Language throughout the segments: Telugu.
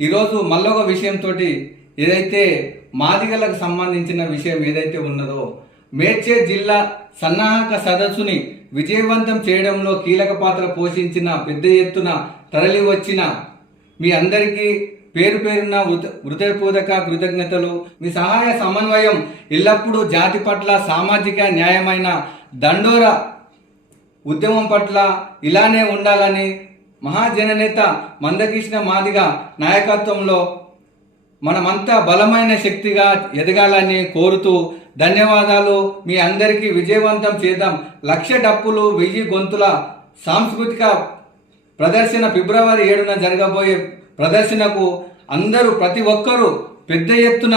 ఈరోజు మళ్ళొక విషయంతో ఏదైతే మాదిగలకు సంబంధించిన విషయం ఏదైతే ఉన్నదో, మేడ్చల్ జిల్లా సన్నాహక సదస్సుని విజయవంతం చేయడంలో కీలక పాత్ర పోషించిన, పెద్ద ఎత్తున తరలి వచ్చిన మీ అందరికీ పేరు పేరున హృదయపూర్వక కృతజ్ఞతలు. మీ సహాయ సమన్వయం ఎల్లప్పుడూ జాతి పట్ల సామాజిక న్యాయమైన దండోరా ఉద్యమం పట్ల ఇలానే ఉండాలని మహాజననేత మందకృష్ణ మాదిగ నాయకత్వంలో మనమంతా బలమైన శక్తిగా ఎదగాలని కోరుతూ ధన్యవాదాలు. మీ అందరికీ విజయవంతం చేద్దాం. 1,00,000 డప్పులు 1000 గొంతుల సాంస్కృతిక ప్రదర్శన ఫిబ్రవరి 7న జరగబోయే ప్రదర్శనకు అందరూ ప్రతి ఒక్కరూ పెద్ద ఎత్తున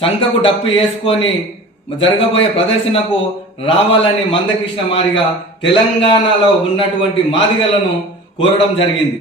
చంకకు డప్పు వేసుకొని జరగబోయే ప్రదర్శనకు రావాలని మందకృష్ణ మాదిగ తెలంగాణలో ఉన్నటువంటి మాదిగలను కోరడం జరిగింది.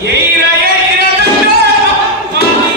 ఎయిరా ఎయిరా దండోరా మాది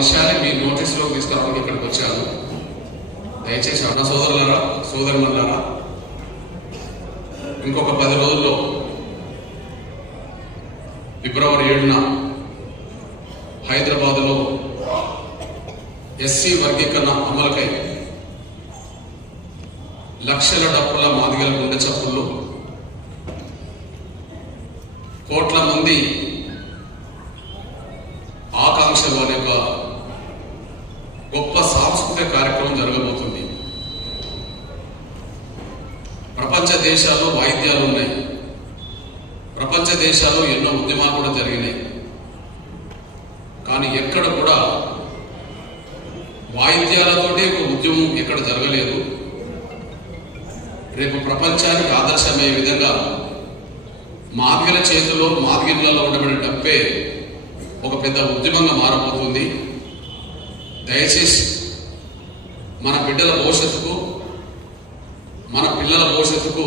విషయాన్ని మీ నోటీసులో తీసుకురావడానికి ఇక్కడికి వచ్చాను. దయచేసి అన్న సోదరులారా, సోదరులారా, ఇంకొక 10 రోజుల్లో ఫిబ్రవరి 7న హైదరాబాద్లో ఎస్సీ వర్గీకరణ అమలుకై లక్షల డప్పుల మాదిగల గుండె చప్పుళ్ళు, కోట్ల మంది ఆకాంక్షలు అనే ఒక గొప్ప సాంస్కృతిక కార్యక్రమం జరగబోతుంది. ప్రపంచ దేశాల్లో వాయిద్యాలు ఉన్నాయి, ప్రపంచ దేశాల్లో ఎన్నో ఉద్యమాలు కూడా జరిగినాయి. కానీ ఎక్కడ కూడా వాయిద్యాలతోనే ఒక ఉద్యమం ఎక్కడ జరగలేదు. రేపు ప్రపంచానికి ఆదర్శమయ్యే విధంగా మాదిగల చేతిలో, మాదిగలలో ఉండబడిన డబ్బే ఒక పెద్ద ఉద్యమంగా మారబోతుంది. దయచేసి మన బిడ్డల భవిష్యత్తుకు, మన పిల్లల భవిష్యత్తుకు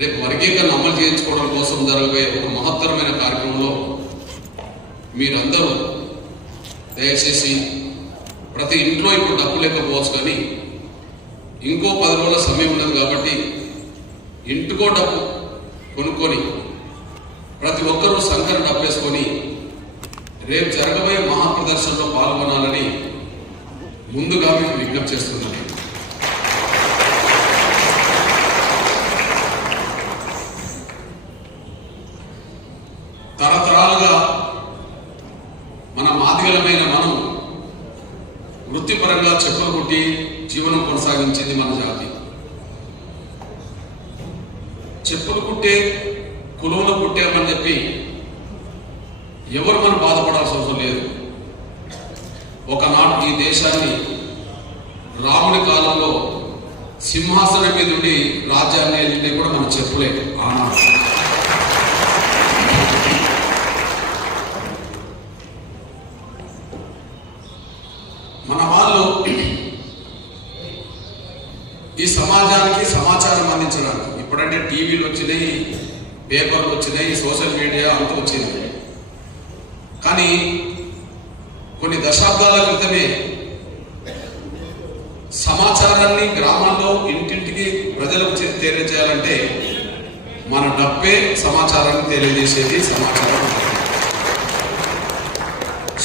రేపు వర్గీకరణ అమలు చేయించుకోవడం కోసం జరగబోయే ఒక మహత్తరమైన కార్యక్రమంలో మీరందరూ దయచేసి, ప్రతి ఇంట్లో ఇప్పుడు డబ్బు లేకపోవచ్చు, కానీ ఇంకో 10 రోజుల సమయం ఉన్నది కాబట్టి ఇంటికో డబ్బు కొనుక్కొని ప్రతి ఒక్కరూ సంఖ్యను డబ్బేసుకొని రేపు జరగబోయే మహాప్రదర్శనలో పాల్గొనాలని ముందుగా మీకు విజ్ఞప్తి చేస్తున్నాను. తరతరాలుగా మన మాదిగలమైన మనం వృత్తిపరంగా చెప్పులు కుట్టి జీవనం కొనసాగించింది మన జాతి. చెప్పులు కుట్టే కులంలో పుట్టామని చెప్పి ఎవరు మనం బాధపడాల్సిన అవసరం లేదు. ఒకనాడు ఈ దేశాన్ని రాముడి కాలంలో సింహాసనం మీద ఉండి రాజ్యాన్ని వెళ్ళింది కూడా మనం చెప్పులే. ఆనాడు మన వాళ్ళు ఈ సమాజానికి సమాచారం అందించడానికి, ఇప్పుడంటే టీవీలు వచ్చినాయి, పేపర్లు వచ్చినాయి, సోషల్ మీడియా అంతా వచ్చింది. కానీ కొన్ని దశాబ్దాల క్రితమే సమాచారాన్ని గ్రామాల్లో ఇంటింటికి ప్రజలకు తెలియజేయాలంటే మన డబ్బే సమాచారాన్ని తెలియజేసేది. సమాచారం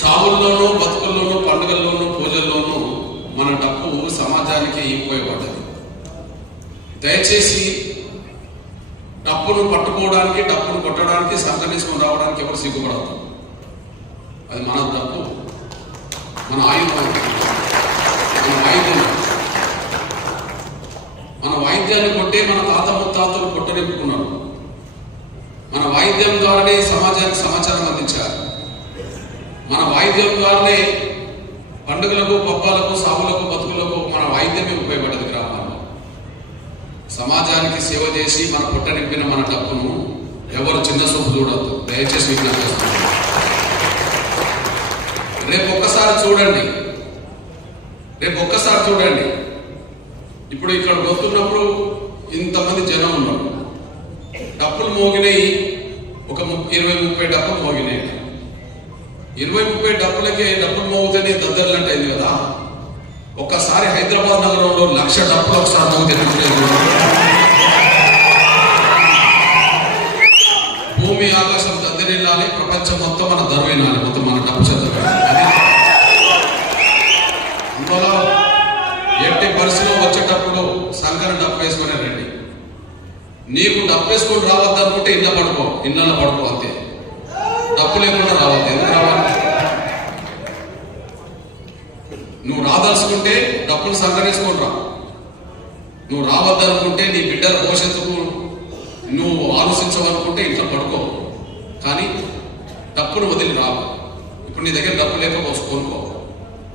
సాగుల్లోనూ, బతుకుల్లోనూ, పండుగల్లోనూ, పూజల్లోనూ మన డబ్బు సమాజానికి ఉపయోగపడ్డది. దయచేసి డబ్బును పట్టుకోవడానికి, డబ్బును కొట్టడానికి, సంకరించుకొని రావడానికి ఎవరు సిగ్గుపడదు. అది మన డబ్బు, మన ఆయుధం, మన వాయిద్యం. మన వాయిద్యాన్ని కొట్టే మన తాత ముత్తాతలు కొట్టనిప్పుకున్నారు. మన వాయిద్యం ద్వారానే సమాజానికి సమాచారం అందించారు. మన వాయిద్యం ద్వారానే పండుగలకు, పబ్బాలకు, సాగులకు, బతుకులకు మన వాయిద్యమే ఉపయోగపడదు. గ్రామాల్లో సమాజానికి సేవ చేసి మన పుట్ట నింపిన మన డబ్బును ఎవరు చిన్న చూపు చూడద్దు. దయచేసి విజ్ఞప్తి చేస్తున్నాను. రేపు ఒక్కసారి చూడండి. ఇప్పుడు ఇక్కడ వస్తున్నప్పుడు ఇంతమంది జనం ఉన్నారు, డప్పులు మోగినాయి. ఒక 20-30 డప్పులు మోగినాయి. 20-30 డప్పులకే డప్పులు మోగితేనే దద్దర్లంటే అయింది కదా. ఒక్కసారి హైదరాబాద్ నగరంలో 1,00,000 డప్పులు ఒకసారి మోగితే భూమి ఆకాశం దద్దరిల్లాలి, ప్రపంచం మొత్తం మన దర్వేనాలి, మొత్తం మన డప్పు చదువు. అందువల్ల ఎట్టి పరిస్థితిలో వచ్చేటప్పుడు సంకర డప్పు వేసుకునే రండి. నీకు డప్పు వేసుకొని రావద్దనుకుంటే ఇళ్ళలో పడుకో అంతే. డప్పు లేకుండా రావద్దు. ఎందుకు రావాలి? నువ్వు రాదలుచుకుంటే డప్పులు సంకరేసుకొని రా. నువ్వు రావద్దనుకుంటే, నీ బిడ్డల భవిష్యత్తుకు నువ్వు ఆలోచించవనుకుంటే ఇంట్లో పడుకో. కానీ డప్పును వదిలి రావు. ఇప్పుడు నీ దగ్గర డప్పు లేకపోవచ్చు, కొనుక్కో.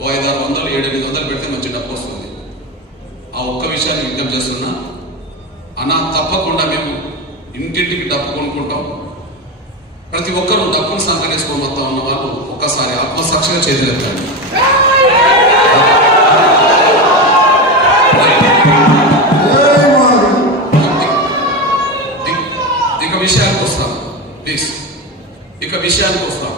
500-600, 700-800 పెడితే మంచి డప్పు వస్తుంది. ఆ ఒక్క విషయాన్ని విజ్ఞప్తి చేస్తున్నా అన్న. తప్పకుండా మేము ఇంటింటికి డప్పు కొనుక్కుంటాం. ప్రతి ఒక్కరూ డప్పును సంకరేసుకొని వస్తా ఉన్న వాళ్ళు ఒక్కసారి ఆత్మసాక్షిగా చేతులెత్తండి. ఇక విషయానికి వస్తాం.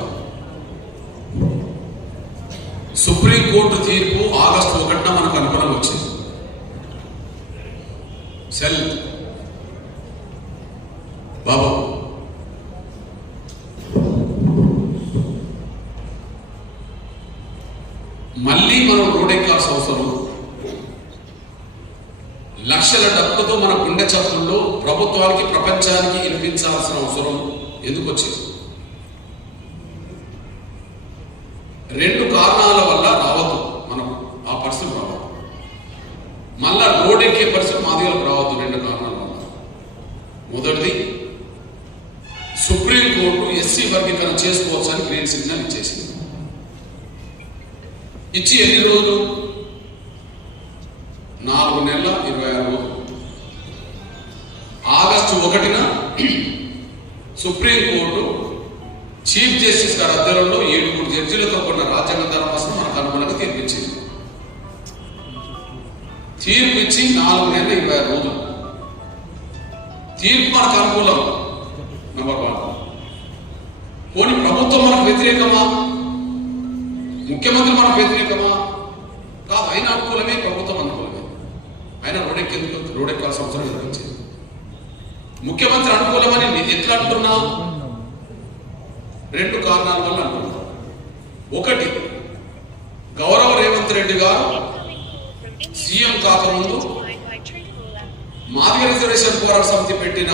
సుప్రీంకోర్టు తీర్పు ఆగస్టు 1న మనకు అనుకూలంగా వచ్చింది. సెల్ బాబు మళ్ళీ మనం రోడ్డెక్కాల్సిన అవసరం, లక్షల డబ్బులతో మన గుండె చప్పుల్లో ప్రభుత్వానికి ప్రపంచానికి వినిపించాల్సిన అవసరం ఎందుకు వచ్చింది? 2 కారణాల వల్ల రావద్దు, మనం ఆ పరిస్థితి రావద్దు. మళ్ళా రోడ్డెక్కే పరిస్థితి మాదిగలకు రావద్దు 2 కారణాల వల్ల. మొదటిది, సుప్రీంకోర్టు ఎస్సీ వర్గీకరణ చేసుకోవచ్చు అని గ్రీన్ సిగ్నల్ ఇచ్చేసింది. ఇచ్చి ఎన్ని రోజులు? 4 నెలల 26 రోజులు. ఆగస్టు 1న సుప్రీంకోర్టు చీఫ్ జస్టిస్ గారి అధ్యయనంలో 7 జడ్జీలతో కూడిన రాజ్యాంగ ధర్మాసనం మనకు అనుగుణంగా తీర్పిచ్చింది. తీర్పిచ్చి 4 నెలల 26 రోజులు. తీర్పు మనకు అనుకూలం నెంబర్ 1. పోనీ ప్రభుత్వం మనకు వ్యతిరేకమా? ముఖ్యమంత్రి మనకు వ్యతిరేకమా? కాదు, ఆయన అనుకూలమే, ప్రభుత్వం అనుకూలమే. ఆయన రోడ్డెక్కాల్సిన అవసరం ఎదురొచ్చింది. ముఖ్యమంత్రి అనుకూలమని ఎట్లా అంటున్నా? 2 కారణాల వల్ల అంటున్నా. ఒకటి, గౌరవ రేవంత్ రెడ్డి గారు సీఎం కాకముందు మాదిగ రిజర్వేషన్ పోరాట సమితి పెట్టిన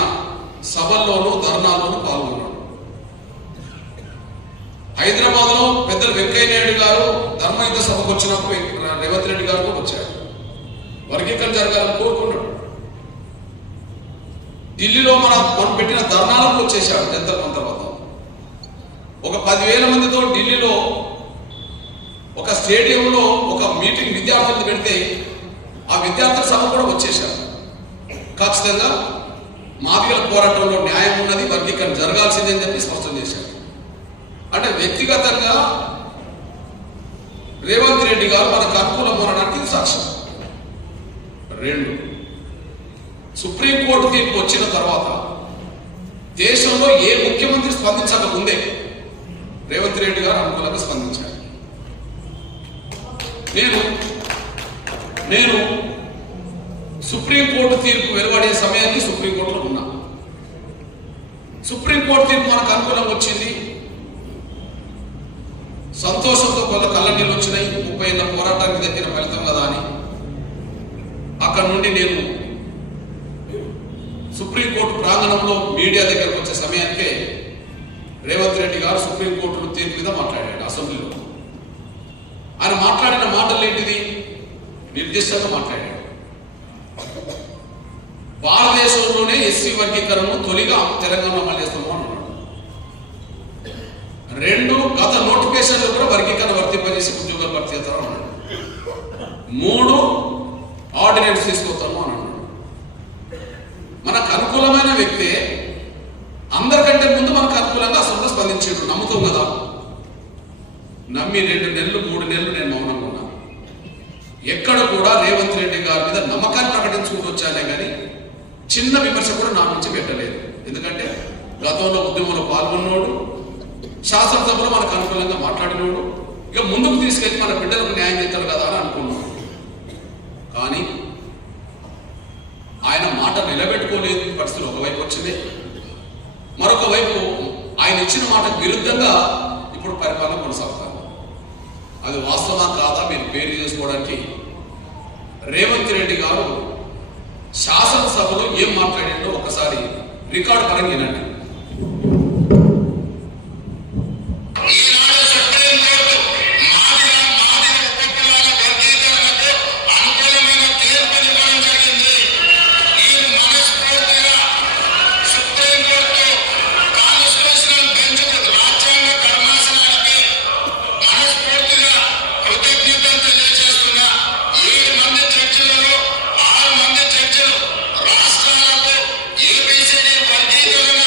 సభల్లోనూ ధర్నాల్లోనూ పాల్గొన్నాడు. హైదరాబాద్ లో పెద్దలు వెంకయ్య నాయుడు గారు ధర్మయుద్ధ సభకు వచ్చినప్పుడు రేవంత్ రెడ్డి గారు కూడా వచ్చాడు. వర్గీకరణ జరగాలని కోరుకున్నాడు. ఢిల్లీలో మనం పెట్టిన ధర్నాలకు వచ్చేసాడు. జంతర్ మంతర్ వద్ద ఒక 10,000 మందితో ఢిల్లీలో ఒక స్టేడియంలో ఒక మీటింగ్ విద్యార్థులు పెడితే ఆ విద్యార్థుల సభ కూడా వచ్చేశారు. ఖచ్చితంగా మాదిగల పోరాటంలో న్యాయం ఉన్నది, వర్గీకరణ జరగాల్సిందని చెప్పి స్పష్టం చేశారు. అంటే వ్యక్తిగతంగా రేవంత్ రెడ్డి గారు మనకు అనుకూలం అనడానికి సాక్ష్యం. 2, సుప్రీంకోర్టు తీర్పు వచ్చిన తర్వాత దేశంలో ఏ ముఖ్యమంత్రి స్పందించక ముందే రేవంత్ రెడ్డి గారు అనుకూలంగా స్పందించారు. నేను సుప్రీంకోర్టు తీర్పు వెలువడే సమయానికి సుప్రీంకోర్టులో ఉన్నా. సుప్రీంకోర్టు తీర్పు మనకు అనుకూలంగా వచ్చింది. సంతోషంతో కొంత కళ్ళనీళ్ళు వచ్చినాయి. 30 ఏళ్ల పోరాటానికి దగ్గర ఫలితం కదా అని అక్కడ నుండి నేను సుప్రీంకోర్టు ప్రాంగణంలో మీడియా దగ్గరకు వచ్చే సమయానికే రేవంత్ రెడ్డి గారు సుప్రీంకోర్టు తీర్పు మీద మాట్లాడాడు అసెంబ్లీలో. ఆయన మాట్లాడిన మాటలు ఏంటిది? నిర్దిష్టంగా మాట్లాడాడు. భారతదేశంలోనే ఎస్సీ వర్గీకరణను తొలిగా తెలంగాణలో అమలు చేస్తాము అన్నాడు. 2, గత నోటిఫికేషన్లో కూడా వర్గీకరణ వర్తింపజేసి ఉద్యోగాలు భర్తీ చేస్తాను అన్నాడు. 3, ఆర్డినెన్స్ తీసుకొస్తాము అని అన్నాడు. మనకు అనుకూలమైన వ్యక్తే అందరికంటే ముందు మనకు అనుకూలంగా అసలు స్పందించాడు. నమ్ముతాం కదా. నమ్మి 2 నెలలు 3 నెలలు నేను మౌనంగా ఉన్నాను. ఎక్కడ కూడా రేవంత్ రెడ్డి గారి మీద నమ్మకాన్ని ప్రకటించుకుంటూ వచ్చానే కానీ చిన్న విమర్శ కూడా నా నుంచి పెట్టలేదు. ఎందుకంటే గతంలో ఉద్యమంలో పాల్గొన్నోడు, శాసనసభలో మనకు అనుకూలంగా మాట్లాడినోడు, ఇక ముందుకు తీసుకెళ్లి మన బిడ్డలకు న్యాయం చేస్తాడు కదా అని అనుకున్నాడు. కానీ ఆయన మాట నిలబెట్టుకోలేదు. పరిస్థితులు ఒకవైపు వచ్చింది, మరొక వైపు ఆయన ఇచ్చిన మాటకు విరుద్ధంగా ఇప్పుడు పరిపాలన కొనసాగుతారు. అది వాస్తవా కాదా మీరు పేరు చేసుకోవడానికి రేవంత్ రెడ్డి గారు శాసనసభలో ఏం మాట్లాడిందో ఒకసారి రికార్డు పరంగా వినండి. రాష్ట్రాలకు ఏబిసిడి వర్గీకరణ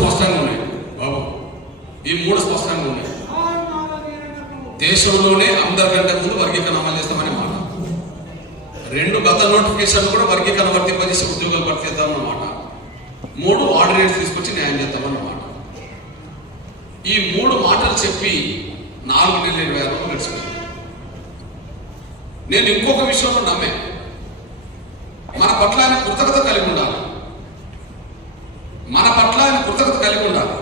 స్పష్టంగా ఉన్నాయి బాబు, ఈ 3 స్పష్టంగా ఉన్నాయి. దేశంలోనే అందరికంటే ముందు వర్గీకరణ అమలు చేస్తామని మాట. 2 గత నోటిఫికేషన్ కూడా వర్గీకరణ వర్తింపజేసి ఉద్యోగాలు భర్తీ చేద్దామన్నమాట. 3 ఆర్డినెన్స్ తీసుకొచ్చి న్యాయం చేద్దామన్నమాట. ఈ 3 మాటలు చెప్పి 4 నెలల 20 రోజులు గడిచిపోయింది. నేను ఇంకొక విషయంలో నమ్మే, మన పట్ల ఆయన కృతజ్ఞత కలిగి ఉండాలి. మన పట్ల ఆయన కృతజ్ఞత కలిగి ఉండాలి.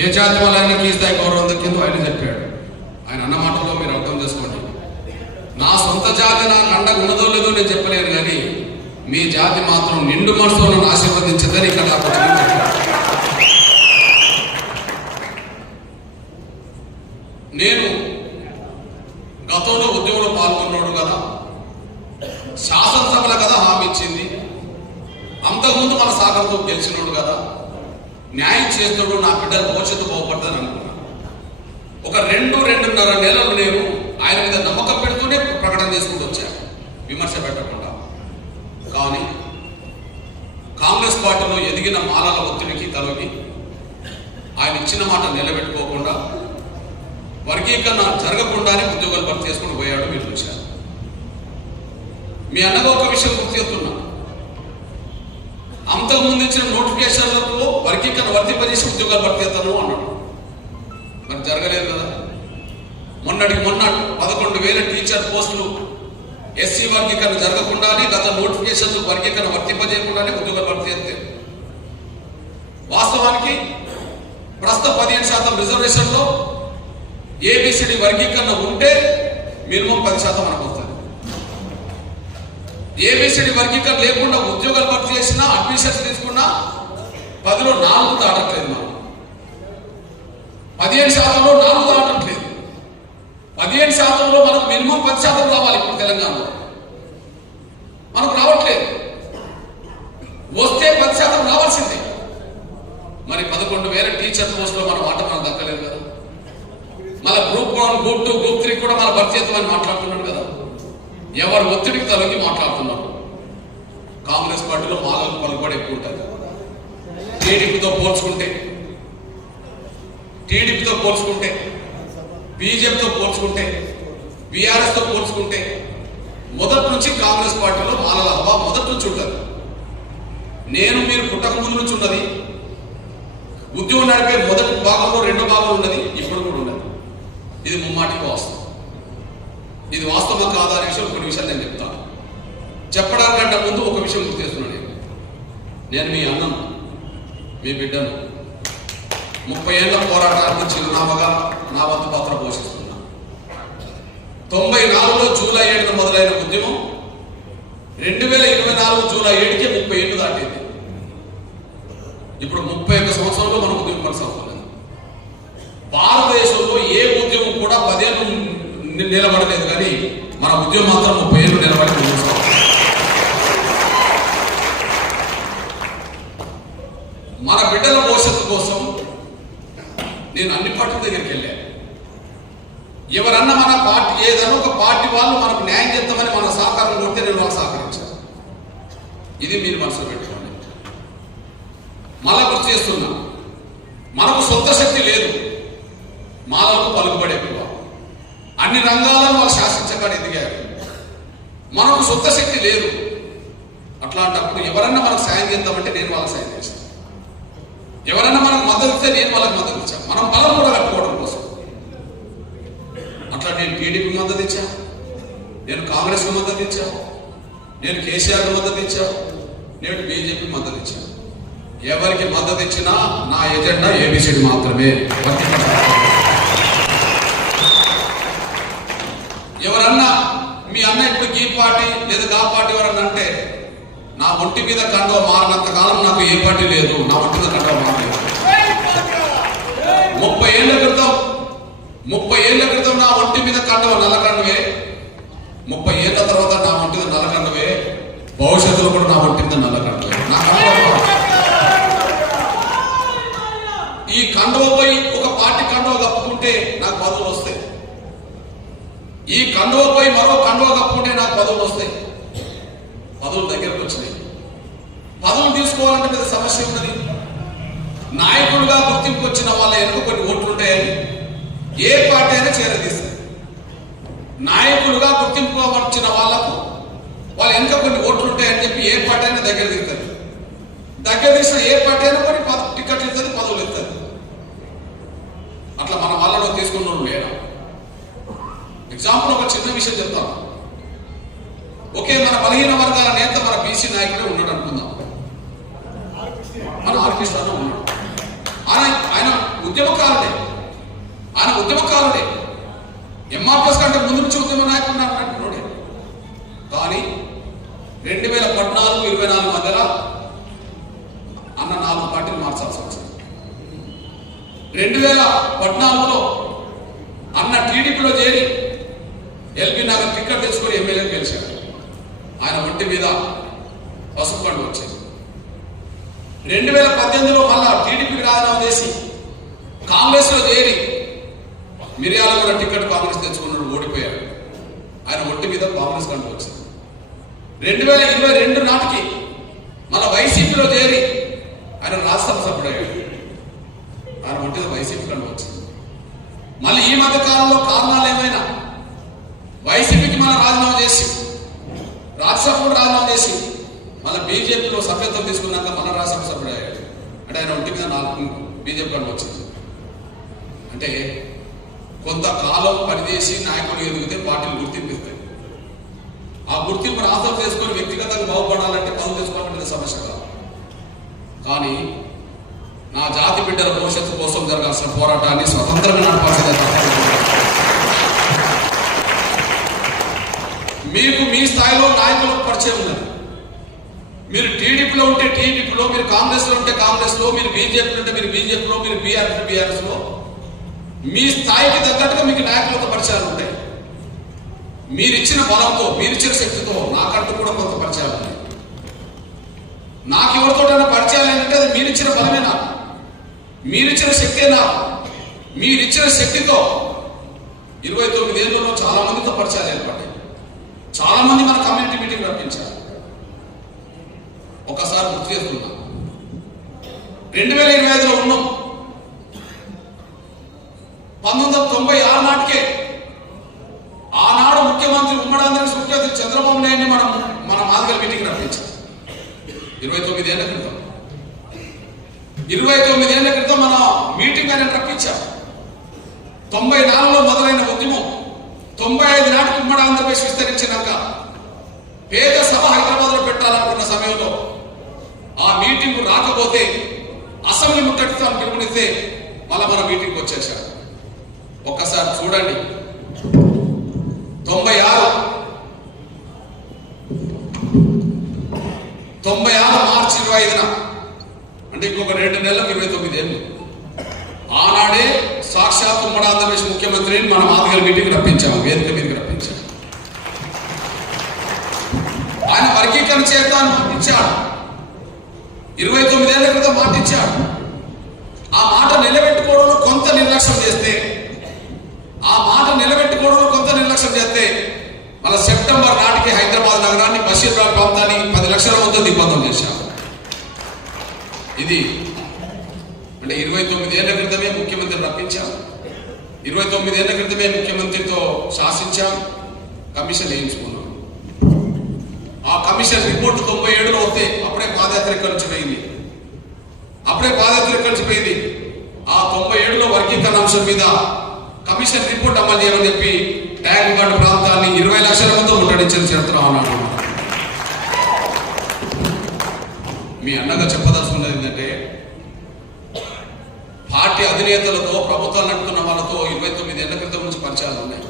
ఏ జాతి వాళ్ళకి ఈ స్థాయి గౌరవం దక్కిందో ఆయన చెప్పాడు. ఆయన అన్న మాటల్లో మీరు అర్థం చేసుకోండి. నా సొంత జాతి నాకు అండగా ఉన్నదో లేదో నేను చెప్పలేను, కానీ మీ జాతి మాత్రం నిండు మనసుతో నన్ను ఆశీర్వదించదని ఇక్కడ నేను గతంలో ఉద్యమంలో పాల్గొన్నాడు కదా, శాసనసభలో కదా హామీ ఇచ్చింది, అంతకుముందు మన సాగర్తో గెలిచినోడు కదా, న్యాయం చేస్తాడు, నా బిడ్డలు భవిష్యత్తు బాగుపడతాను అనుకున్నాను. ఒక 2-2.5 నెలలు నేను ఆయన మీద నమ్మకం పెడుతూనే ప్రకటన చేసుకుంటూ వచ్చాను, విమర్శ పెట్టకుండా. కానీ కాంగ్రెస్ పార్టీలో ఎదిగిన మాలల ఒత్తిడికి తలొగి ఆయన ఇచ్చిన మాట నిలబెట్టుకోకుండా వర్గీకరణ జరగకుండానే ఉద్యోగాలు భర్తీ చేసుకుని పోయాడు. మీరు చూశారు. మీ అన్నగా ఒక విషయం గుర్తు చేస్తున్నా, అంతకుముందు ఇచ్చిన నోటిఫికేషన్లకు వర్గీకరణ వర్తింపజేసి ఉద్యోగాలు భర్తీ చేస్తాను అన్నాడు. మరి జరగలేదు కదా. మొన్నటికి మొన్న 11,000 టీచర్ పోస్టులు ఎస్సీ వర్గీకరణ జరగకుండానే, గత నోటిఫికేషన్లు వర్గీకరణ వర్తింపజేయకుండానే ఉద్యోగాలు భర్తీ చేస్తే, వాస్తవానికి ప్రస్తుతం 15% రిజర్వేషన్లో ఏబిసిడి వర్గీకరణ ఉంటే మినిమం 10% మనకు వస్తుంది. ఏబిసిడి వర్గీకరణ లేకుండా ఉద్యోగాలు భర్తీ చేసినా, అడ్మిషన్స్ తీసుకున్నా 10లో 4 దాటట్లేదు. మనం 15%లో 4 దాటట్లేదు. 15%లో మనకు మినిమం 10% రావాలి. ఇప్పుడు తెలంగాణలో మనకు రావట్లేదు. వస్తే 10% రావాల్సిందే. మరి 11,000 టీచర్ పోస్టులో మన మాట మనం దక్కలేదు కదా. మళ్ళీ గ్రూప్ 1, గ్రూప్ 2, గ్రూప్ 3 కూడా మన భర్తీ చేస్తామని మాట్లాడుతున్నాడు కదా. ఎవరు ఒత్తిడికి తలగి మాట్లాడుతున్నారు. కాంగ్రెస్ పార్టీలో మాలకు పలుకుబడి ఎక్కువ ఉంటుంది. టీడీపీతో పోల్చుకుంటే, బీజేపీతో పోల్చుకుంటే, బీఆర్ఎస్తో పోల్చుకుంటే మొదటి నుంచి కాంగ్రెస్ పార్టీలో మాలల హవా మొదటి నుంచి ఉంటుంది. నేను మీరు పుట్టక ముందు నుంచి ఉన్నది. ఉద్యోగం నడిపే మొదటి భాగంలో 2 భాగంలో ఉన్నది, ఇప్పుడు కూడా ఉన్నది. ఇది ముమ్మాటికి వాస్తవం. ఇది వాస్తవం కాదా అనే విషయం కొన్ని విషయాలు నేను చెప్తాను. చెప్పడానికంటే ముందు ఒక విషయం గుర్తు చేస్తున్నాను. నేను మీ అన్నను, మీ బిడ్డను 30 ఏళ్ల పోరాటానికి చిరునామాగా నా వంతు పాత్ర పోషిస్తున్నా. 94లో జూలై 7న మొదలైన ఉద్యమం 2024 జూలై 7కి 30 ఏళ్ళు దాటింది. ఇప్పుడు 31 సంవత్సరంలో మన ఉద్యమం కొనసాగుతుంది. భారతదేశంలో ఏ ఉద్యమం కూడా 10 ఏళ్ళు నిలబడలేదు, కానీ మన ఉద్యమం మాత్రం 30 ఏళ్ళు నిలబడి మన బిడ్డల భవిష్యత్తు కోసం నేను అన్ని పార్టీల దగ్గరికి వెళ్ళాను. ఎవరన్నా మన పార్టీ ఏదైనా ఒక పార్టీ వాళ్ళు మనకు న్యాయం చేద్దామని మన సహకారం కొడితే నేను వాళ్ళకి సహకరించాను. ఇది మీరు మనసులో పెట్టుకోండి. మళ్ళా గుర్తు చేస్తున్నా, మనకు సొంత శక్తి లేదు, మాలకు పలుకుబడి ఎక్కువ. అన్ని రంగాలను వాళ్ళు శాసించగానే ఎదిగారు. మనకు సొంత శక్తి లేదు. అట్లాంటప్పుడు ఎవరన్నా మనకు సాయం చేద్దామంటే నేను వాళ్ళకి సాయం చేశాను, ఎవరన్నా మనకు మద్దతు ఇస్తే నేను వాళ్ళకి మద్దతు ఇచ్చాను, మనం బలం కూడా కట్టుకోవడం కోసం. అట్లా నేను టీడీపీ మద్దతు ఇచ్చా, నేను కాంగ్రెస్ కు మద్దతు ఇచ్చా, నేను కేసీఆర్ కు మద్దతు ఇచ్చా, నేను బీజేపీ మద్దతు ఇచ్చాను. ఎవరికి మద్దతు ఇచ్చినా నా ఎజెండా ఏబిసిడి మాత్రమే. ఎవరన్నా మీ అన్న ఇప్పుడు ఈ పార్టీ లేదా ఆ పార్టీ ఎవరన్నా అంటే నా ఒంటి మీద కండవ మారినంత కాలం నాకు ఏ పార్టీ లేదు, నా ఒంటి మీద కండవ మారలేదు. 30 ఏళ్ల క్రితం నా ఒంటి మీద కండవ నల్ల కండవే, 30 ఏళ్ల తర్వాత నా ఒంటి మీద నల్ల కండవే, భవిష్యత్తులో కూడా నా ఒంటి మీద నల్ల కండవే. నా కండవ ఈ కండవపై ఒక పార్టీ కండవ కప్పుకుంటే నాకు పదవులు వస్తాయి, ఈ కండవపై మరో కండవ కప్పుకుంటే నాకు పదవులు వస్తాయి. పదవులు దగ్గరకు వచ్చినాయి. పదవులు తీసుకోవాలంటే పెద్ద సమస్య ఉన్నది. నాయకులుగా గుర్తింపు వచ్చిన వాళ్ళ వెనుక కొన్ని ఓట్లు ఉంటాయని ఏ పార్టీ అయినా చేరదీస్తారు. నాయకులుగా గుర్తింపు వచ్చిన వాళ్ళకు వాళ్ళ వెనుక కొన్ని ఓట్లు ఉంటాయని చెప్పి ఏ పార్టీ అయినా దగ్గర తీస్తారు. దగ్గర తీసిన ఏ పార్టీ అయినా కొన్ని టికెట్లు ఇస్తుంది, పదవులు ఇస్తారు. అట్లా మన వాళ్ళలో తీసుకున్న లేరా? ఎగ్జాంపుల్ ఒక చిన్న విషయం చెప్తాను. ఒకే మన బలహీన వర్గాల నేత మన బీసీ నాయకుడే ఉన్నాడు అనుకుందాం, మన ఆర్కెస్ట్రాలో ఉన్నాడు. ఆయన ఉద్యమకారుడే, ఎంఆర్ఎస్ కంటే ముందు నుంచి ఉద్యమ నాయకుడు అంటున్నాడే. కానీ 2014-24 మధ్యలో అన్న 4 పార్టీలు మార్చాల్సి వచ్చింది. 2014లో అన్న టీడీపీలో చేరి ఎల్బీ నగర్ టికెట్ తెచ్చుకొని ఎమ్మెల్యే గెలిచాడు. ఆయన ఒంటి మీద పసుపు పండు వచ్చింది. 2018లో మళ్ళా టీడీపీకి రాజీనామా చేసి కాంగ్రెస్ లో చేరి మిర్యాల కూడా టికెట్ కాంగ్రెస్ తెచ్చుకున్నాడు, ఓడిపోయాడు. ఆయన ఒంటి మీద కాంగ్రెస్ కంటూ వచ్చింది. 2022 నాటికి మళ్ళా వైసీపీలో చేరి ఆయన రాజ్యసభ సభ్యుడయ్యాడు. ఆయన ఒంటి మీద వైసీపీ కంటూ వచ్చింది. మళ్ళీ ఈ మధ్య కాలంలో కారణాలు ఏమైనా వైసీపీకి మనం రాజీనామా చేసి రాజ్యసభ కూడా రాజీనామా చేసి మళ్ళీ బీజేపీలో సభ్యత్వం తీసుకున్నాక మన రాజ్యసభ సభ్యుడు అయ్యాడు. అంటే ఆయన ఒంటి మీద 4 బీజేపీ కంటూ వచ్చింది. అంటే కొంతకాలం పనిచేసి నాయకులు ఎదిగితే పార్టీలు గుర్తింపిస్తాయి. ఆ గుర్తింపును ఆధారం చేసుకొని వ్యక్తిగతంగా బాగుపడాలంటే పనులు చేసుకోవాలంటే సమస్య కాదు. కానీ నా జాతి బిడ్డల భవిష్యత్తు కోసం జరగాల్సిన పోరాటాన్ని స్వతంత్రంగా నడపాల్సిందే. మీకు మీ స్థాయిలో నాయకులకు పరిచయం ఉన్నది. మీరు టీడీపీలో ఉంటే టీడీపీలో, మీరు కాంగ్రెస్ లో ఉంటే కాంగ్రెస్ లో, మీరు బీజేపీలో ఉంటే మీరు బీజేపీలో, మీరు బీఆర్ఎస్ లో, మీ స్థాయికి తగ్గట్టుగా మీకు నాయకులతో పరిచయాలు ఉంటాయి. మీరిచ్చిన బలంతో, మీరిచ్చిన శక్తితో నాకంటూ కూడా కొంత పరిచయాలు ఉన్నాయి. నాకు ఎవరితోటైనా పరిచయాలు ఏంటంటే అది మీరిచ్చిన బలమే నాకు, మీరిచ్చిన శక్తే నాకు. మీరిచ్చిన శక్తితో 29 ఏళ్లలో చాలా మందితో పరిచయాలు ఏర్పడ్డాయి. చాలా మంది మన కమ్యూనిటీ మీటింగ్ రప్పించారు. ఒకసారి గుర్తు చేస్తున్నా, 2025లో ఉన్నాం. 1996 నాటికే ఆనాడు ముఖ్యమంత్రి ఉమ్మడి ఆంధ్రప్రదేశ్ ముఖ్యమంత్రి చంద్రబాబు నాయుడిని మన మాదిగల మీటింగ్ రప్పించారు. 29 ఏళ్ల క్రితం 29 ఏళ్ల క్రితం మన మీటింగ్ ఆయన రప్పించాం. 94లో మొదలైన ఉద్యమం 95 నాటికి ఉమ్మడి ఆంధ్రప్రదేశ్ విస్తరించినాక పేద సభ హైదరాబాద్ లో పెట్టాలనుకున్న సమయంలో ఆ మీటింగ్ రాకపోతే అసెంబ్లీ ముట్టడిస్తాను పిలుపునిస్తే మళ్ళా మన మీటింగ్ వచ్చేసారు. ఒక్కసారి చూడండి, 96 మార్చి 25న అంటే ఇంకొక 2 నెలలకు 29 ఏళ్ళు. ఆనాడే సాక్షాత్ ఉమ్మడి ఆంధ్రప్రదేశ్ ముఖ్యమంత్రిని మన మాదిగల మీటింగ్ రప్పించాము, వేదిక మీదకి రప్పించాము. ఆయన వర్గీకరణ చేద్దామని మాటిచ్చాడు. 29 ఏళ్ల క్రితం మాటిచ్చాడు. ఆ మాట నిలబెట్టుకోవడంలో కొంత నిర్లక్ష్యం చేస్తే మన సెప్టెంబర్ నాటికి హైదరాబాద్ నగరాన్ని, బషీర్బాగ్ ప్రాంతాన్ని 10 లక్షల వద్ద దిగ్బంధం చేశాం. ఇది అంటే 29 ఏళ్ల క్రితమే ముఖ్యమంత్రిని రప్పించాం, 29 ఏళ్ల క్రితమే ముఖ్యమంత్రితో శాసించాం, కమిషన్ వేయించుకున్నాం. ఆ కమిషన్ రిపోర్ట్ 97లో వస్తే అప్పుడే పాదయాత్ర ఇక్కడి నుంచి పోయింది. ఆ 97లో వర్గీకరణ అంశం మీద కమిషన్ రిపోర్ట్ అమలు చేయమని చెప్పి ట్యాంక్ బండ్ ప్రాంతాన్ని 20 లక్షల మంది ముట్టడించిన చరిత్ర అన్నాడు. మీ అన్నగా చెప్పదలుచుకున్నది ఏంటంటే పార్టీ అధినేతలతో ప్రభుత్వాలు నడుపుతున్న వాళ్ళతో 29 ఏళ్ల క్రితం నుంచి పరిచయాలు ఉన్నాయి.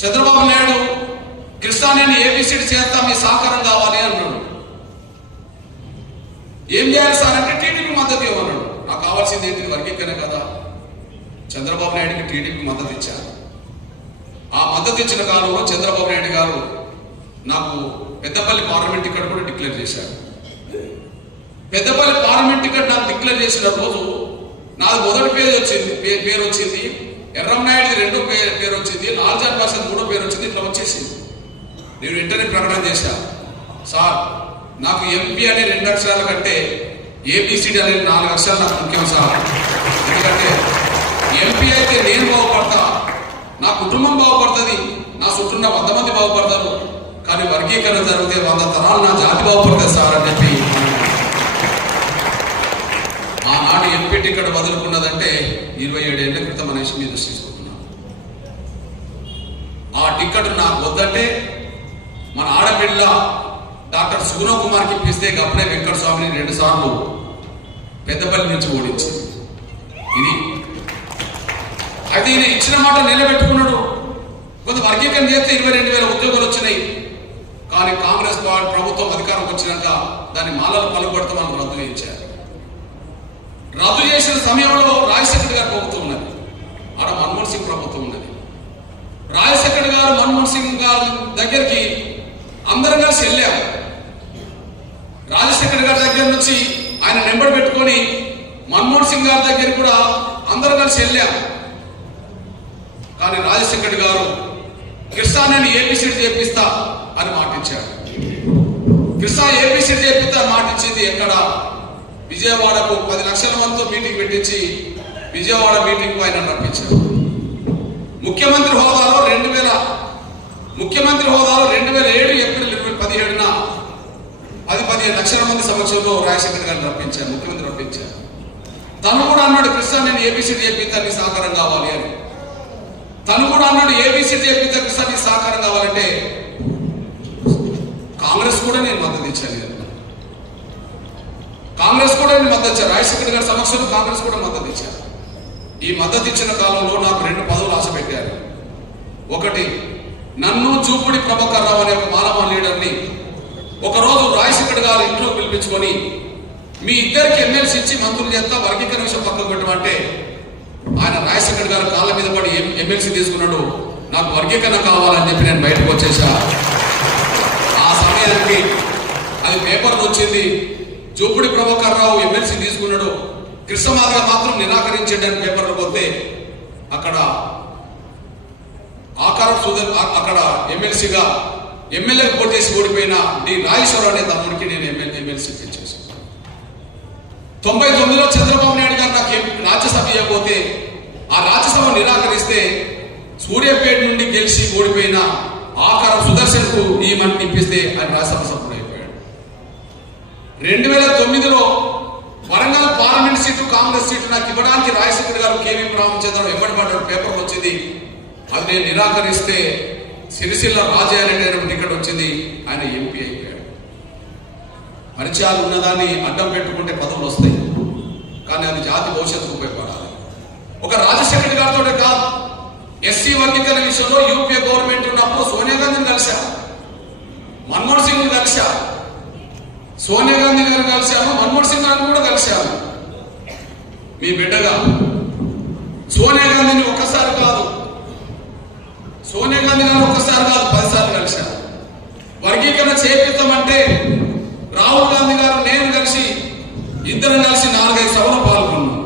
చంద్రబాబు నాయుడు కృష్ణానేని ఏబిసిడి చేస్తా మీ సహకారం కావాలి అన్నాడు. ఏం చేయాలి సార్ అంటే టీడీపీ మద్దతు ఇవ్వన్నాడు. నాకు కావాల్సింది ఏంటి? వర్గీకరణ కదా. చంద్రబాబు నాయుడికి టీడీపీ మద్దతు ఇచ్చారు. ఆ మద్దతు ఇచ్చిన కాలంలో చంద్రబాబు నాయుడు గారు నాకు పెద్దపల్లి పార్లమెంట్ టికెట్ కూడా డిక్లేర్ చేశారు. పెద్దపల్లి పార్లమెంట్ టికెట్ నాకు డిక్లేర్ చేసిన రోజు నాది మొదటి పేరు వచ్చింది, ఎర్రంనాయుడిది రెండో పేరు వచ్చింది, లాల్జాన్ భాష మూడో పేరు వచ్చింది. ఇట్లా వచ్చేసింది. నేను వెంటనే ప్రకటన చేశా, సార్ నాకు ఎంపీ అనే 2 అక్షరాల కంటే ఏబిసిడి అనే 4 అక్షరాలు నాకు ముఖ్యం సార్. ఎందుకంటే ఎంపీ అయితే నేను బాగుపడతా, నా కుటుంబం బాగుపడుతుంది, నా చుట్టూ 100 మంది బాగుపడతారు. కానీ వర్గీకరణ జరిగితే 100 తరాలు నా జాతి బాగుపడుతుంది సార్ అని చెప్పి ఆనాడు ఎంపీ టికెట్ వదులుకున్నదంటే 27 ఏళ్ల క్రితం అనేసి మీద తీసుకుంటున్నాను. ఆ టికెట్ నాకు వద్దంటే మన ఆడపిల్ల డాక్టర్ సుగుణ కుమార్కి ఇప్పిస్తే అప్పుడే వెంకట స్వామిని 2 సార్లు పెద్దపల్లి నుంచి ఓడించింది. ఇది అయితే ఈయన ఇచ్చిన మాట నిలబెట్టుకున్నాడు. కొంత వర్గీకరణ చేస్తే 22,000 ఉద్యోగాలు వచ్చినాయి. కానీ కాంగ్రెస్ ప్రభుత్వం అధికారం వచ్చినాక దాన్ని మాలలు పలుకుబడతామని రద్దు చేయించారు. రద్దు చేసిన సమయంలో రాజశేఖర్ గారి ప్రభుత్వం ఉన్నది, ఆడ మన్మోహన్ సింగ్ ప్రభుత్వం ఉన్నది. రాజశేఖర్ గారు మన్మోహన్ సింగ్ గారి దగ్గరికి అందరం కలిసి వెళ్ళాము. రాజశేఖర్ గారి దగ్గర నుంచి ఆయన నెంబర్ పెట్టుకొని మన్మోహన్ సింగ్ గారి దగ్గర కూడా అందరం కలిసి వెళ్ళాము. కానీ రాజశేఖర్ గారు కృష్ణానేని ఏబిసిడి చేపిస్తా అని మాటిచ్చాడు. కృష్ణా ఏబిసిడి చేపిస్తా అని మాటిచ్చింది ఎక్కడ? విజయవాడకు 10 లక్షల మందితో మీటింగ్ పెట్టించి విజయవాడ మీటింగ్ ఆయన రప్పించారు. ముఖ్యమంత్రి హోదాలో 2007 ఏప్రిల్ 17న 10-15 లక్షల మంది సమక్షంలో రాజశేఖర్ గారిని రప్పించారు, ముఖ్యమంత్రి రప్పించారు. తను కూడా అన్నాడు కృష్ణానేని ఏబిసిడి చేపిస్తానికి సహకారం కావాలి అని. తను కూడా అన్నాడు ఏబిసిడి చేపిస్తా కృష్ణానికి సహకారం కావాలంటే కాంగ్రెస్ కూడా నేను మద్దతు ఇచ్చాను. రాజశేఖర్ గారి సమక్షంలో కాంగ్రెస్ కూడా మద్దతు ఇచ్చారు. ఈ మద్దతు ఇచ్చిన కాలంలో నాకు 2 పదవులు ఆశ పెట్టారు. ఒకటి, నన్ను చూపుడి ప్రభాకర్ రావు అనే మానవ లీడర్ని ఒకరోజు రాజశేఖర్ గారు ఇంట్లో పిలిపించుకొని మీ ఇద్దరికి ఎమ్మెల్సీ ఇచ్చి మంత్రులు చేస్తా, వర్గీకరణ విషయం పక్కకు పెట్టమంటే ఆయన రాజశేఖర్ గారు కాళ్ళ మీద పడి ఎమ్మెల్సీ తీసుకున్నాడు. నాకు వర్గీకరణ కావాలని చెప్పి నేను బయటకు వచ్చేసా. ఆ సమయానికి అది పేపర్లు వచ్చింది, చూపుడి ప్రభాకర్ రావు ఎమ్మెల్సీ తీసుకున్నాడు, కృష్ణమాదిగా మాత్రం నిరాకరించడానికి పేపర్లు పోతే అక్కడ అక్కడ ఎమ్మెల్సీగా ఎమ్మెల్యేకి పోటేసి ఓడిపోయిన డి రాజేశ్వరరావు అనే తమ్ముడికి నేను ఎమ్మెల్సీ ఇచ్చేసాను. 99లో చంద్రబాబు నాయుడు గారు నాకు రాజ్యసభ ఇవ్వకపోతే ఆ రాజ్యసభ నిరాకరిస్తే సూర్యాపేట నుండి గెలిచి ఓడిపోయిన ఆకారం సుదర్శన్ కు ఈ మంటి నింపిస్తే ఆయన రాజ్యసభ సభ్యుడు అయిపోయాడు. 2009లో వరంగల్ పార్లమెంట్ సీటు కాంగ్రెస్ సీటు నాకు ఇవ్వడానికి రాజశేఖర్ గారు కేవీ రామచంద్రరావు వెంబడిపడ్డాడు, పేపర్ వచ్చింది. అది నేను నిరాకరిస్తే సిరిసిల్ల రాజారెడ్డి అనే టికెట్ వచ్చింది, ఆయన ఎంపీ అయిపోయాడు. పరిచయాలు ఉన్నదాన్ని అడ్డం పెట్టుకుంటే పదవులు వస్తాయి, కానీ అది జాతి భవిష్యత్తుకు ఉపయోగపడాలి. ఒక రాజశేఖర్ గారితో కాదు, ఎస్సీ వర్గీకరణ విషయంలో యూపీఏ గవర్నమెంట్ ఉన్నప్పుడు సోనియా గాంధీని కలిశాను, మన్మోహన్ సింగ్ కలిశాను, సోనియా గాంధీ గారిని కలిశాను, మన్మోహన్ సింగ్ గారిని కూడా కలిశాను. మీ బిడ్డగా సోనియా గాంధీని ఒక్కసారి కాదు, సోనియా గాంధీ గారు ఒక్కసారి కాదు 10 సార్లు కలిశాను. వర్గీకరణ చేపిస్తామంటే రాహుల్ గాంధీ గారు నేను కలిసి ఇద్దరం కలిసి 4-5 సభలు పాల్గొన్నాం.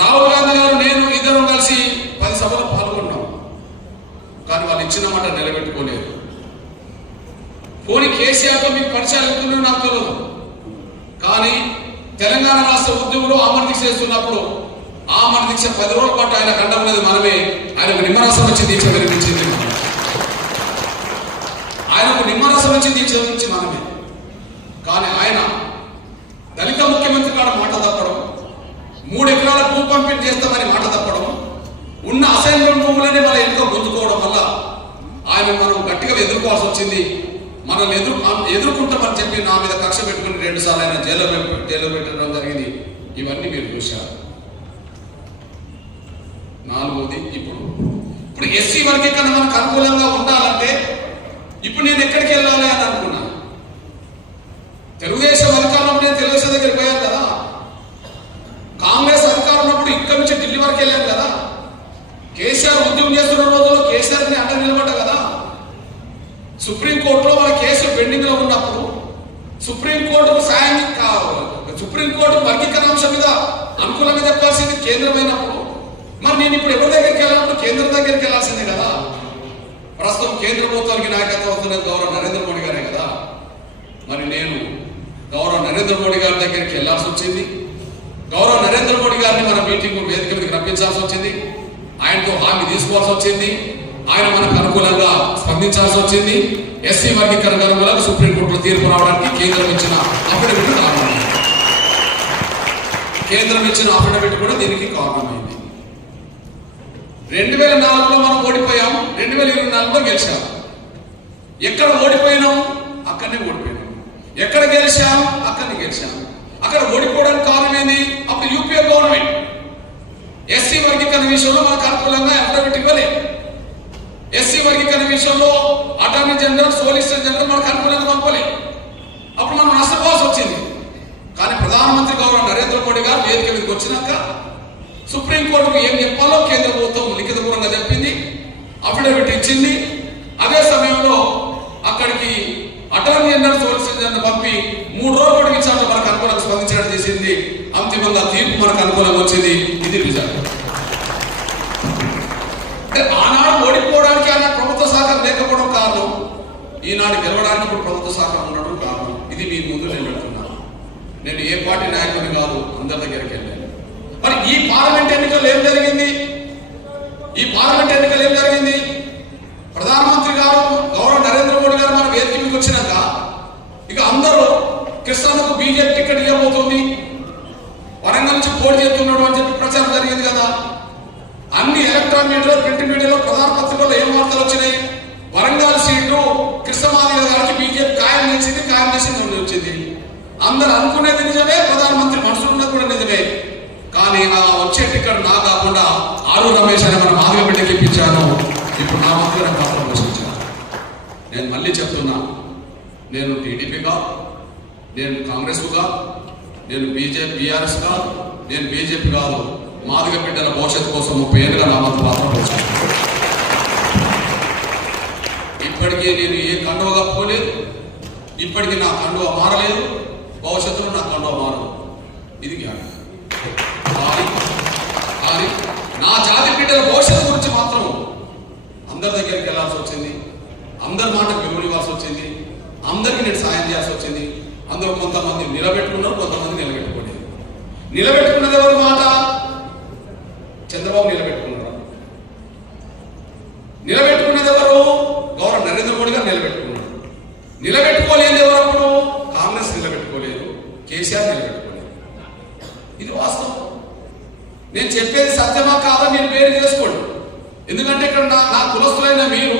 రాహుల్ గాంధీ గారు నేను ఇద్దరం కలిసి 10 సభలు పాల్గొన్నాం. కానీ వాళ్ళు ఇచ్చిన మాట నిలబెట్టుకోలేదు. పోనీ కేసీఆర్తో మీకు పరిచయాలు ఎక్కువ నాకు తెలియదు, కానీ తెలంగాణ రాష్ట్ర ఉద్యమంలో ఆమరణ దీక్ష చేస్తున్నప్పుడు ఆమరణ దీక్ష 10 రోజుల పాటు ఆయన కండం లేదు, మనమే ఆయనకు నిమ్మరసం వచ్చి దీక్ష విరమించింది. ఆయనకు నిమ్మరసం నుంచి తీర్చి మనమే. కానీ ఆయన దళిత ముఖ్యమంత్రి కాడ మాట తప్పడం, 3 ఎకరాల భూ పంపిణీ చేస్తామని మాట తప్పడం, ఉన్న అసైన్మెంట్ భూములనే మన ఎన్నిక గుంజుకోవడం వల్ల ఆయన మనం గట్టిగా ఎదుర్కోవాల్సి వచ్చింది. మనల్ని ఎదుర్కొంటామని చెప్పి నా మీద కక్ష పెట్టుకుని 2 సార్లు ఆయన జైల్లో పెట్టడం జరిగింది. ఇవన్నీ మీరు చూశారు. 4వది ఇప్పుడు ఎస్సీ వర్గీకరణ మనకు అనుకూలంగా ఉండాలంటే ఇప్పుడు నేను ఎక్కడికి వెళ్ళాలి అని అనుకున్నా. తెలుగుదేశం అధికారంలో నేను తెలుగుదేశం దగ్గరికి పోయాను కదా, కాంగ్రెస్ అధికారం ఉన్నప్పుడు ఇక్కడ నుంచి ఢిల్లీ వరకు వెళ్ళాను కదా, కేసీఆర్ ఉద్యమం చేస్తున్న రోజుల్లో కేసీఆర్ని అండ నిలబడ్డా కదా, సుప్రీంకోర్టులో మన కేసు పెండింగ్ లో ఉన్నప్పుడు సుప్రీంకోర్టుకు సుప్రీంకోర్టు వర్గీకరణ అంశం మీద అనుకూలంగా చెప్పాల్సింది కేంద్రమైనప్పుడు మరి నేను ఇప్పుడు ఎవరి దగ్గరికి వెళ్ళాలప్పుడు కేంద్రం దగ్గరికి వెళ్ళాల్సిందే కదా. ప్రస్తుతం కేంద్ర ప్రభుత్వానికి నాయకత్వం అవుతున్నది గౌరవ నరేంద్ర మోడీ గారే కదా. మరి నేను గౌరవ నరేంద్ర మోడీ గారి దగ్గరికి వెళ్లాల్సి వచ్చింది. గౌరవ నరేంద్ర మోడీ గారిని మన మీటింగ్ వేదిక మీదకి రప్పించాల్సి వచ్చింది. ఆయనతో హామీ తీసుకోవాల్సి వచ్చింది. ఆయన మనకు అనుకూలంగా స్పందించాల్సి వచ్చింది. ఎస్సీ వర్గీకరణ అనుకూలంగా సుప్రీంకోర్టులో తీర్పు రావడానికి కేంద్రం ఇచ్చిన అఫిడవిట్ కారణమైంది. కేంద్రం ఇచ్చిన అఫిడవిట్ కూడా దీనికి కారణమైంది. 2004లో మనం ఓడిపోయాం, 2024లో గెలిచాం. ఎక్కడ ఓడిపోయినాం అక్కడనే ఓడిపోయినాం, ఎక్కడ గెలిచాం అక్కడనే గెలిచాం. అక్కడ ఓడిపోవడానికి కారణం ఏంది? అప్పుడు యూపీఏ గవర్నమెంట్ ఎస్సీ వర్గీకరణ విషయంలో మనకు అనుకూలంగా అఫిడవిట్ ఇవ్వలేదు. ఎస్సీ వర్గీకరణ విషయంలో అటార్నీ జనరల్, సోలిసిటర్ జనరల్ మనకు అనుకూలంగా పంపలేదు. అప్పుడు మనం నష్టపోవాల్సి వచ్చింది. కానీ ప్రధానమంత్రి గౌరవ నరేంద్ర మోడీ గారు వేదిక మీదకి వచ్చినాక సుప్రీంకోర్టుకు ఏం చెప్పాలో కేంద్ర ప్రభుత్వం లిఖితపూర్వకంగా చెప్పింది, అఫిడవిట్ ఇచ్చింది. అదే సమయంలో అక్కడికి అటార్నీ జనరల్, సోలిసిటర్ జనరల్ పంపి 3 రోజుల విచారణ మనకు అనుకూలంగా స్పందించడం చేసింది. అంతిమంగా తీర్పు మనకు అనుకూలంగా వచ్చింది. ఇది రిజల్ట్. అంటే ఆనాడు ఓడిపోవడానికి ఆనాడు ప్రభుత్వ సహకారం లేకపోవడం కారణం, ఈనాడు గెలవడానికి ఇప్పుడు ప్రభుత్వ సహకారం ఉండడం కారణం. ఇది మీ ముందు నేను పెడుతున్నాను. నేను ఏ పార్టీ నాయకుడిని కాదు, అందరి దగ్గరికి వెళ్ళాను. మరి ఈ పార్లమెంట్ ఎన్నికల్లో ఏం జరిగింది? ప్రధానమంత్రి గారు గౌరవ నరేంద్ర మోడీ గారు మన వేదికకి వచ్చినాక ఇక అందరూ కృష్ణకు బీజేపీ టికెట్ ఇవ్వబోతుంది, వరంగల్ నుంచి పోటీ చేస్తున్నాడు అని చెప్పి ప్రచారం జరిగింది కదా. అన్ని ఎలక్ట్రానిక్ మీడియాలో, ప్రింట్ మీడియాలో, ప్రధాన పత్రికల్లో ఏం వార్తలు వచ్చినాయి? వరంగల్ సీట్లు కృష్ణమాదిగ గారికి బీజేపీ ఖాయం చేసింది వచ్చింది. అందరు అనుకునేది నిజమే, ప్రధానమంత్రి మనసులో కూడా నిజమే. కానీ ఆ వచ్చే టికెట్ నా కాకుండా ఆరు రమేష్ అని మన మాదిగ బిడ్డకి ఇప్పించాను. ఇప్పుడు నా మాదిగ పాత్ర పోషించాను. నేను మళ్ళీ చెప్తున్నా, నేను టీడీపీగా, నేను కాంగ్రెస్గా, నేను బీఆర్ఎస్ గా, నేను బీజేపీ కాదు, మాదిగ బిడ్డల భవిష్యత్తు కోసం 30 ఏళ్ళుగా నా వంతు పాత్ర పోషించాను. ఇప్పటికీ నేను ఏ కండువ కప్పుకోలేదు, ఇప్పటికీ నా కండువ మారలేదు, భవిష్యత్తులో నా కండువ మారదు. ఇది జ్ఞానం. కానీ నా జాతి బిడ్డల భవిష్యత్తు గురించి మాత్రం అందరి దగ్గరికి వెళ్ళాల్సి వచ్చింది, అందరి మాటకు విలువ ఇవ్వాల్సి వచ్చింది, అందరికీ నేను సాయం చేయాల్సి వచ్చింది. అందరూ కొంతమంది నిలబెట్టుకున్నారు, కొంతమంది నిలబెట్టుకోలేదు. నిలబెట్టుకున్నది ఎవరి మాట? చంద్రబాబు నిలబెట్టుకున్నారు. నిలబెట్టుకున్నది ఎవరు? గౌరవ నరేంద్ర మోడీ గారు నిలబెట్టుకున్నారు. నిలబెట్టుకోలేదు ఎవరప్పుడు? కాంగ్రెస్ నిలబెట్టుకోలేదు, కేసీఆర్ నిలబెట్టుకోలేదు. ఇది వాస్తవం. నేను చెప్పేది సత్యమా కాదా మీరు పేరు చేసుకోండి. ఎందుకంటే ఇక్కడ నా కులస్తులైన మీరు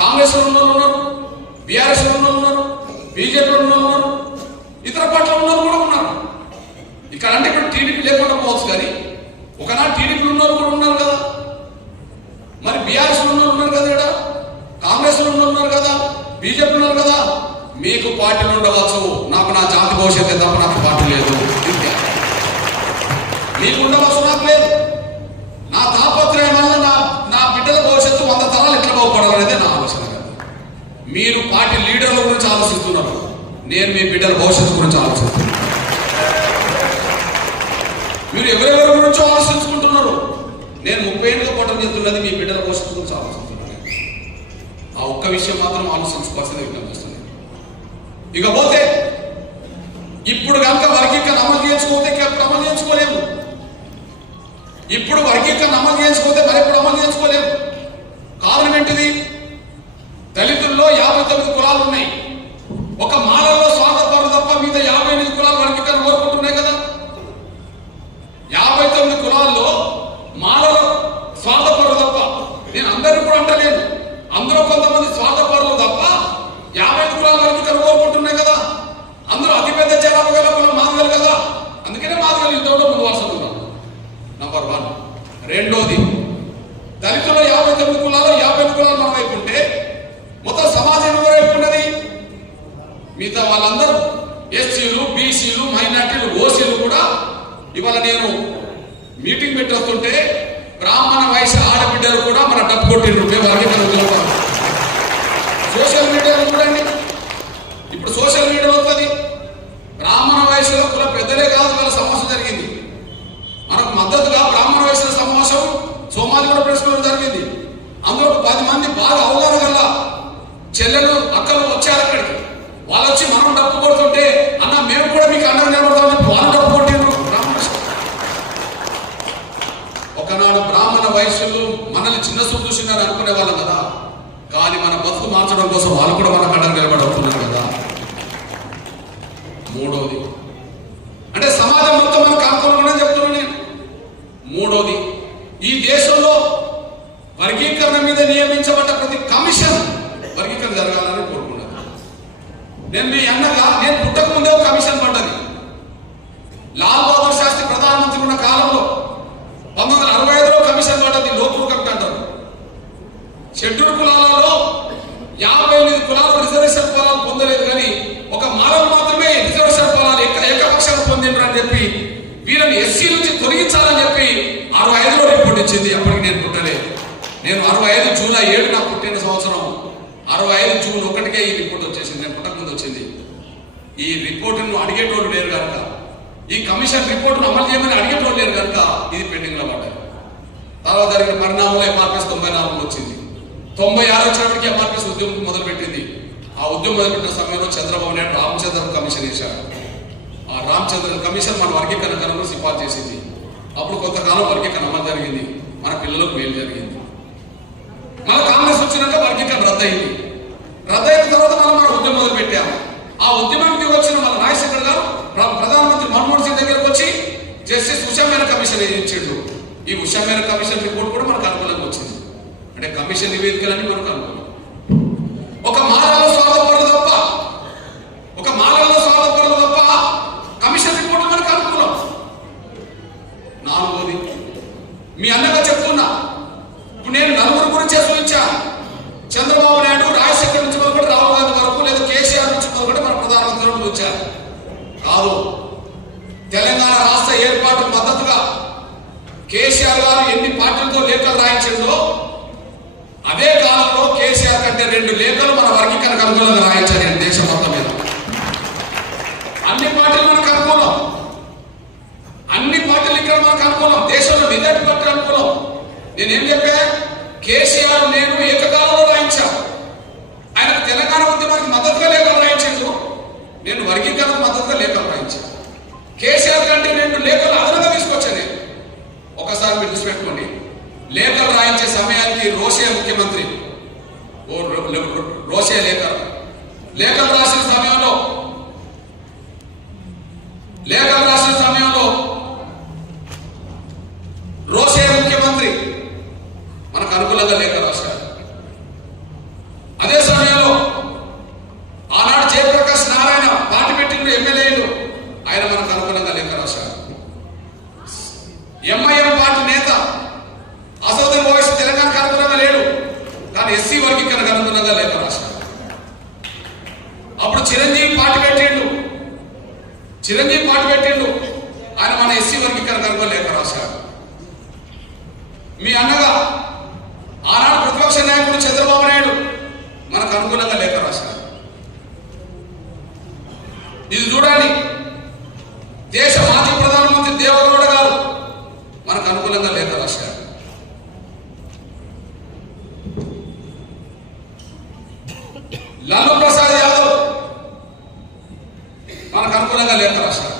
కాంగ్రెస్ లో ఉన్నారు, బీఆర్ఎస్ లో ఉన్నారు, బీజేపీలో ఉన్నారు, ఇతర పార్టీలో ఉన్నారు కూడా ఉన్నారు. ఇక్కడ అంటే ఇక్కడ టీడీపీ లేకుండా పోవచ్చు, కానీ ఒకనాడు టీడీపీ ఉన్నారు కూడా ఉన్నారు కదా, మరి బీఆర్ఎస్ లో ఉన్నారు కదా, ఇక్కడ కాంగ్రెస్ లో ఉన్నారు కదా, బీజేపీ ఉన్నారు కదా. మీకు పార్టీలు ఉండవచ్చు, నాకు నా జాతి భవిష్యత్తు తప్ప నాకు పార్టీ లేదు. మీకు ఉండవచ్చు, నాకు లేదు. నా తాపత్రయం వల్ల నా బిడ్డల భవిష్యత్తు 100 తరాలు ఎట్లా బాగుపడాలనేది నా ఆలోచన. మీరు పార్టీ లీడర్ల గురించి ఆలోచిస్తున్నారు, నేను మీ బిడ్డల భవిష్యత్తు గురించి ఆలోచిస్తున్నాను. మీరు ఎవరెవరి గురించో ఆలోచించుకుంటున్నారు, నేను 30 ఏళ్ళుగా పోవడం చెప్తున్నది మీ బిడ్డల భవిష్యత్తు గురించి ఆలోచిస్తున్నాను. ఆ ఒక్క విషయం మాత్రం ఆలోచించుకోవాల్సింది విజ్ఞప్తిస్తుంది. ఇకపోతే ఇప్పుడు కనుక వర్గీకరణ అమలు చేసుకోతే అమలు చేసుకోలేము. ఇప్పుడు వర్గీకరణ అమలు చేసుకోతే మరెప్పుడు అమలు చేసుకోలేము. కారణం ఏంటిది? దళితులు దళితుల్లో 59 కులాలు ఉన్నాయి. ఒక మాలలో స్వార్థపరులు తప్ప మీద 58 కులాలు వర్గీకరణ కోరుకుంటున్నాయి కదా. 59 కులాల్లో మాలలో స్వార్థపరులు తప్ప, నేను అందరినీ కూడా అంటలేను, అందులో కొంతమంది స్వార్థపరులు తప్ప 55 కులాలు వర్గీకరణ కోరుకుంటున్నాయి కదా. అందులో అతిపెద్ద జనాభా గల కులం మాదిగలు కదా. అందుకనే మాదిగలు యుద్ధంలో ముందు వరుసలు ఉన్నాం. నంబర్ 1. రెండోది, దళితుల్లో 59 కులాలు 58 కులాలు మన వైపు ఉంటే మొత్తం సమాజం ఎవరి వైపు ఉన్నది? మిగతా వాళ్ళందరూ ఎస్సీలు, బీసీలు, మైనార్టీలు, ఓసీలు కూడా. ఇవాళ నేను మీటింగ్ పెట్టి వస్తుంటే బ్రాహ్మణ వయసు ఆడబిడ్డలు కూడా మన డబ్బు కొట్టిండ్రు. మేము వర్గీకరణ సోషల్ మీడియాలో చూడండి. ఇప్పుడు సోషల్ మీడియాలో వస్తుంది. బ్రాహ్మణ వయసులో కుల పెద్దలే కాదు, వాళ్ళ సమస్య జరిగింది. మనకు మద్దతుగా బ్రాహ్మణ వయసుల సమావేశం సోమాజిగూడ ప్రెస్ క్లబ్ జరిగింది. అందులో 10 మంది బాగా అవగాహన గల చెల్లెలు అక్కలు వచ్చారు అక్కడికి. వాళ్ళు వచ్చి మనం డబ్బు కొడుతుంటే అన్న మేము కూడా మీకు అండగా నిలబడతామని వాళ్ళు డబ్బు కొట్టిండ్రు. ఒకనాడు బ్రాహ్మణ వయస్సులు మనల్ని చిన్న చూసినారు అనుకునే వాళ్ళం కదా. కానీ మన బతుకు మార్చడం కోసం వాళ్ళు కూడా మన అండగా నిలబడుతున్నారు కదా. మూడోది, అంటే సమాజం మొత్తం మనకు అనుకూలంగా చెప్తున్నాను నేను. మూడోది, ఈ దేశంలో వర్గీకరణ మీద నియమించబడ్డ ప్రతి కమిషన్ వర్గీకరణ జరగాలని కోరుకున్నాను. నేను మీ అన్నగా, నేను పుట్టక ముందే ఒక కమిషన్ పడ్డది. లాల్ బహదూర్ శాస్త్రి ప్రధానమంత్రి ఉన్న కాలంలో 1965లో కమిషన్ పడ్డది. లోకూర్ కమిటీ అంటారు. షెడ్యూల్ కులాలలో 58 కులాలు రిజర్వేషన్ ఫలాలు పొందలేదు, కానీ ఒక మాలలు మాత్రమే రిజర్వేషన్ ఫలాలు ఏకపక్షంగా పొందిండ్రు అని చెప్పి వీళ్ళని ఎస్సీ నుంచి తొలగించాలని చెప్పి 65లో రిపోర్ట్ ఇచ్చింది. అప్పటికి నేను పుట్టలేదు. నేను 65 జూలై 7 నాకు పుట్టిన సంవత్సరం. 65 జూన్ 1కే ఈ రిపోర్ట్ వచ్చేసింది. నేను పుట్టక ముందు వచ్చింది. ఈ రిపోర్టును అడిగేటోళ్ళు లేరు కనుక, ఈ కమిషన్ రిపోర్టును అమలు చేయమని అడిగేటోళ్ళు లేరు కనుక ఇది పెండింగ్ లో పడ్డాయి. తర్వాత జరిగిన పరిణామంలో ఎంఆర్పిఎస్ 94 వచ్చింది. 96 వచ్చినప్పటికీ ఎంఆర్పిఎస్ ఉద్యమం మొదలుపెట్టింది. ఆ ఉద్యమం మొదలుపెట్టిన సమయంలో చంద్రబాబు నాయుడు రామచంద్రన్ కమిషన్ వేశారు. ఆ రామచంద్రన్ కమిషన్ మన వర్గీకరణ సిఫార్సు చేసింది. అప్పుడు కొంతకాలం వర్గీకరణ అమలు జరిగింది. మన పిల్లలకు మేలు జరిగింది. మన కాంగ్రెస్ వచ్చినాక వర్గీకరణ రద్దయింది. రద్దయిన తర్వాత మన ఉద్యమం మొదలు పెట్టాము. ఆ ఉద్యమానికి వచ్చిన మన రాజశేఖర్ గారు ప్రధానమంత్రి మన్మోహన్ సింగ్ దగ్గరకు వచ్చి జస్టిస్ ఉషా కమిషన్ ఇచ్చిండు. ఈ ఉషా కమిషన్ రిపోర్ట్ కూడా మనకు అనుకూలంగా వచ్చింది. అంటే కమిషన్ నివేదికలన్నీ మనకు అనుకూలం. ఒక మాలలో స్వార్థపరులు తప్ప, ఒక మాలలో స్వార్థపరులు తప్ప కమిషన్ రిపోర్ట్ మనకు అనుకూలం. నాలుగోది, మీ అన్నగా చెప్తున్నా, ఇప్పుడు నేను నలుగురు గురించి సూచించాను. చంద్రబాబు నాయుడు, రాజశేఖర్ నుంచి మొదలుకొని రాహుల్ గాంధీ వరకు, లేదా కేసీఆర్ నుంచి మొదలుకొని మన ప్రధానమంత్రి వచ్చారు కాదు. తెలంగాణ రాష్ట్ర ఏర్పాటు మద్దతుగా కేసీఆర్ గారు ఎన్ని పార్టీలతో లేఖలు రాయించిందో అదే కాలంలో కేసీఆర్ కంటే 2 లేఖలు మన వర్గీకరణకు అనుకూలంగా రాయించారు. దేశం మొత్తం మీద అన్ని పార్టీలు మనకు అనుకూలం. అన్ని పార్టీలు ఇక్కడ మనకు అనుకూలం. దేశంలో నిజాటి పార్టీ అనుకూలం. నేనేం చెప్పా, కేసీఆర్ నేను ఏకకాలంలో రాయించాను. ఆయనకు తెలంగాణ ఉద్యమానికి మద్దతుగా లేఖలు రాయించాడు. నేను వర్గీకరణకు మద్దతుగా లేఖలు రాయించాను. కేసీఆర్ కంటే 2 లేఖలు అదనంగా తీసుకొచ్చాను. ఒకసారి మీరు దృష్టి పెట్టుకోండి. లేఖలు రాయించే సమయానికి రోషే ముఖ్యమంత్రి, రోషే లేఖలు రాసిన సమయంలో రోషే ముఖ్యమంత్రి మనకు అనుకూలంగా లేఖ రాశారు. అదే సమయంలో ఆనాడు జయప్రకాష్ నారాయణ పార్టీ పెట్టిన ఎమ్మెల్యేలు, ఆయన మనకు అనుకూలంగా లేఖ రాశారు. ఎంఐఎం పార్టీ నేత అసదుద్దీన్ ఓవైసీ తెలంగాణకు అనుకూలంగా లేడు, కానీ ఎస్సీ వర్గీకరణకు అనుకూలంగా లేఖ రాశారు. అప్పుడు చిరంజీవి పార్టీ పెట్టిండు, ఆయన మన ఎస్సీ వర్గీకరణకు అనుకూలంగా లేఖ రాశారు. మీ అన్నగా ఆనాడు ప్రతిపక్ష నాయకుడు చంద్రబాబు నాయుడు మనకు అనుకూలంగా లేఖ రాశారు. ఇది చూడండి, దేశ మాజీ ప్రధానమంత్రి దేవగౌడ గారు మనకు అనుకూలంగా లేఖ రాశారు. లాలూ ప్రసాద్ యాదవ్ మనకు అనుకూలంగా లేఖ రాశారు.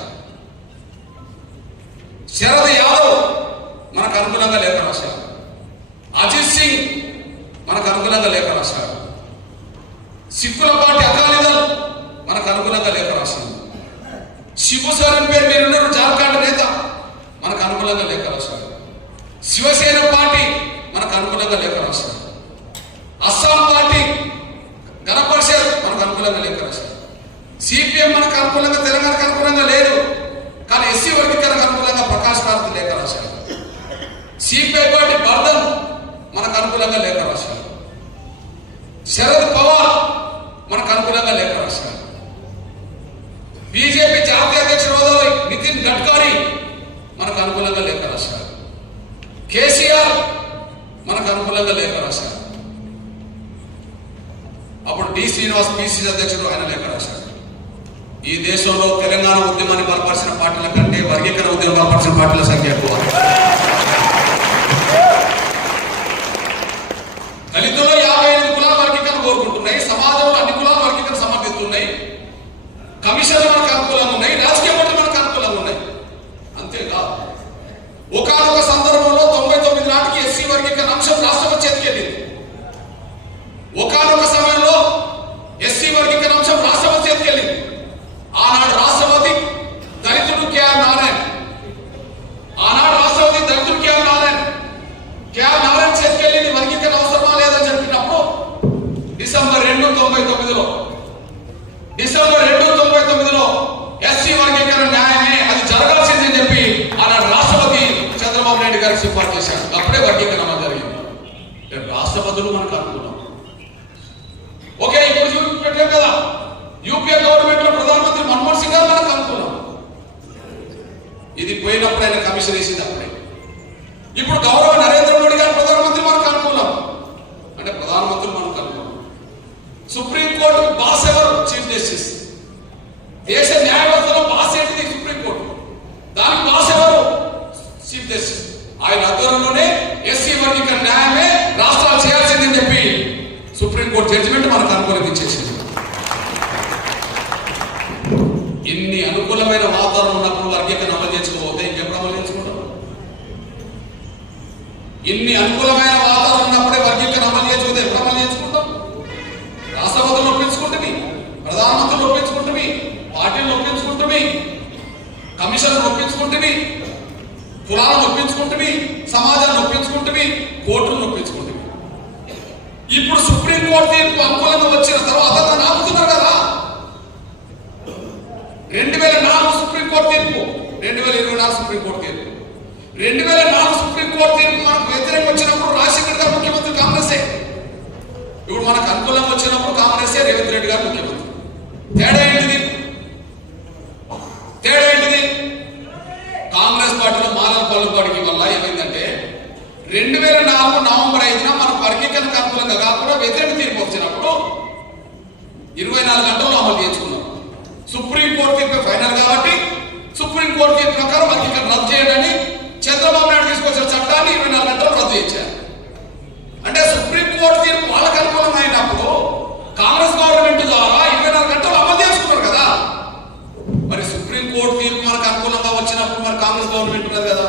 శరద్ యాదవ్ మనకు అనుకూలంగా లేఖ రాశారు. అజిత్ సింగ్ మనకు అనుకూలంగా లేఖ రాశారు. శిబు సోరెన్ పేరు మీరున్నారు, జార్ఖండ్ నేత, మనకు అనుకూలంగా లేఖ రాశారు. శివసేన పార్టీ మనకు అనుకూలంగా లేఖ రాశారు. అస్సాం పార్టీ గణపరిషత్ మనకు అనుకూలంగా లేఖ రాశారు. సిపిఎం మనకు అనుకూలంగా, తెలంగాణకు అనుకూలంగా లేదు, కానీ ఎస్సీ వర్గీకరణకు అనుకూలంగా ప్రకాష్ భారతి లేఖ రాశారు. సిపిఐ పార్టీ బర్ధన్ మనకు అనుకూలంగా లేఖ రాశారు. శరద్ పవార్ మనకు అనుకూలంగా లేఖ రాశారు. బీజేపీ జాతీయ అధ్యక్షుడు హోదాలో నితిన్ గడ్కరీ మనకు అనుకూలంగా లేఖ రాశారు. కేసీఆర్ మనకు అనుకూలంగా లేఖ రాశారు. అప్పుడు డి శ్రీనివాస్ పిసిసి అధ్యక్షుడు ఆయన లేఖ రాశారు. ఈ దేశంలో తెలంగాణ ఉద్యమాన్ని బలపరిచిన పార్టీల కంటే వర్గీకరణ ఉద్యమం బలపరిచిన పార్టీల సంఖ్య ఎక్కువ. దళితుల్లో 58 కులాల వర్గీకరణ కోరుకుంటున్నాయి, సమాజంలో అన్ని కులాల వర్గీకరణ సమర్థిస్తున్నాయి, కమిషన్లు మనకు అనుకూలంగా ఉన్నాయి, రాజకీయ పార్టీలు మనకు అనుకూలంగా ఉన్నాయి. అంతేకాదు, ఒకనొక సందర్భంలో 99 నాటికి ఎస్సీ వర్గీకరణ అంశం రాష్ట్రపతి చేతికెళ్ళింది. ఒకనొక సమయంలో ఎస్సీ వర్గీకరణ అంశం రాష్ట్రపతి చేతికెళ్ళింది. ఆనాడు రాష్ట్రపతి దళితుడు కేఆర్ నారాయణ, కేఆర్ నారాయణ చేతికెళ్ళింది. వర్గీకరణ అవసరమా లేదని చెప్పినప్పుడు డిసెంబర్ 2, 1999లో ఎస్సీ వర్గీకరణ న్యాయమే, అది జరగాల్సిందని చెప్పి ఆనాడు రాష్ట్రపతి చంద్రబాబు నాయుడు గారికి సిఫార్సు చేశారు. అప్పుడే వర్గీకరణ జరిగింది. రాష్ట్రపతులు మనకు అనుకున్నాం. ఓకే, ఇప్పుడు చూపెట్టాం కదా, యూపీఏ గవర్నమెంట్ లో ప్రధానమంత్రి మన్మోహన్ సింగ్ గారు మనకు అనుకున్నాం. ఇది పోయినప్పుడు ఆయన కమిషన్ వేసింది అప్పుడే. ఇప్పుడు గౌరవ నరేంద్ర మోడీ గారు ప్రధానమంత్రి మనకు అనుకున్నాం, అంటే ప్రధానమంత్రి మనకు అనుకున్నాం. సుప్రీంకోర్టు బాస్ ఎవరు? Chief justice. దేశ న్యాయ వ్యవస్థలో బాస్ ఏంటిది? సుప్రీంకోర్టు. దానికి బాస్ ఎవరు? Chief justice. ఆయన ఆధ్వర్యంలోనే ఎస్సీ వర్గీకరణ న్యాయమే రాష్ట్రాలు చేయాల్సిందని చెప్పి సుప్రీంకోర్టు జడ్జిమెంట్ మనకు అనుకూలంగా ఇచ్చేసింది. ఇన్ని అనుకూలమైన వాతావరణం ఉన్నప్పుడు వర్గీకరణ అమలు చేసుకోకపోతే ఇంకెప్పుడు అమలు చేసుకుంటాం? ఇన్ని అనుకూలమైన వాతావరణం ఉన్నప్పుడే వర్గీకరణ అమలు చేసుకోతే ఎప్పుడు అమలు చేసుకుంటాం? రాష్ట్రపతులు ఒప్పించుకుంటుంది, ప్రధానమంత్రులు ఒప్పించుకుంటుంది, పార్టీలు ఒప్పించుకుంటుంది, కమిషన్లు ఒప్పించుకుంటుంది, కులాలను ఒప్పించుకుంటుంది, సమాజాన్ని ఒప్పించుకుంటుంది, కోర్టులను ఒప్పించుకుంటుంది. ఇప్పుడు సుప్రీంకోర్టు తీర్పు అనుకూలంగా వచ్చిన తర్వాత దాన్ని ఆపుతున్నారు కదా. 2004 సుప్రీంకోర్టు తీర్పు, 2024 సుప్రీంకోర్టు తీర్పు. 2004 సుప్రీంకోర్టు తీర్పు మనకు వ్యతిరేకం వచ్చినప్పుడు రాజశేఖర్ గారు ముఖ్యమంత్రి, కాంగ్రెసే. ఇప్పుడు మనకు అనుకూలంగా వచ్చినప్పుడు కాంగ్రెసే, రేవంత్ రెడ్డి గారు ముఖ్యమంత్రి. తేడా ఏంటిది? కాంగ్రెస్ పార్టీలో మానవ పలుకుబడికి వల్ల ఏమైందంటే 2004 నవంబర్ 5న మనకు వర్గీకరణకు అనుకూలంగా కాకుండా వ్యతిరేక తీర్పు వచ్చినప్పుడు 24 గంటల్లో అమలు చేసుకున్నాం. సుప్రీంకోర్టు తీర్పు ఫైనల్ కాబట్టి సుప్రీంకోర్టు తీర్పు ప్రకారం వర్గీకరణ రద్దు చేయడాన్ని చంద్రబాబు నాయుడు తీసుకొచ్చిన చట్టాన్ని 24 గంటలు రద్దు చేశారు. అంటే సుప్రీంకోర్టు తీర్పు వాళ్ళకు అనుకూలంగా అయినప్పుడు కాంగ్రెస్ గవర్నమెంట్ ద్వారా 24 గంటలు అమలు చేసుకున్నారు కదా. మరి సుప్రీంకోర్టు తీర్పు మనకు అనుకూలంగా వచ్చినప్పుడు మరి కాంగ్రెస్ గవర్నమెంట్ ఉన్నది కదా,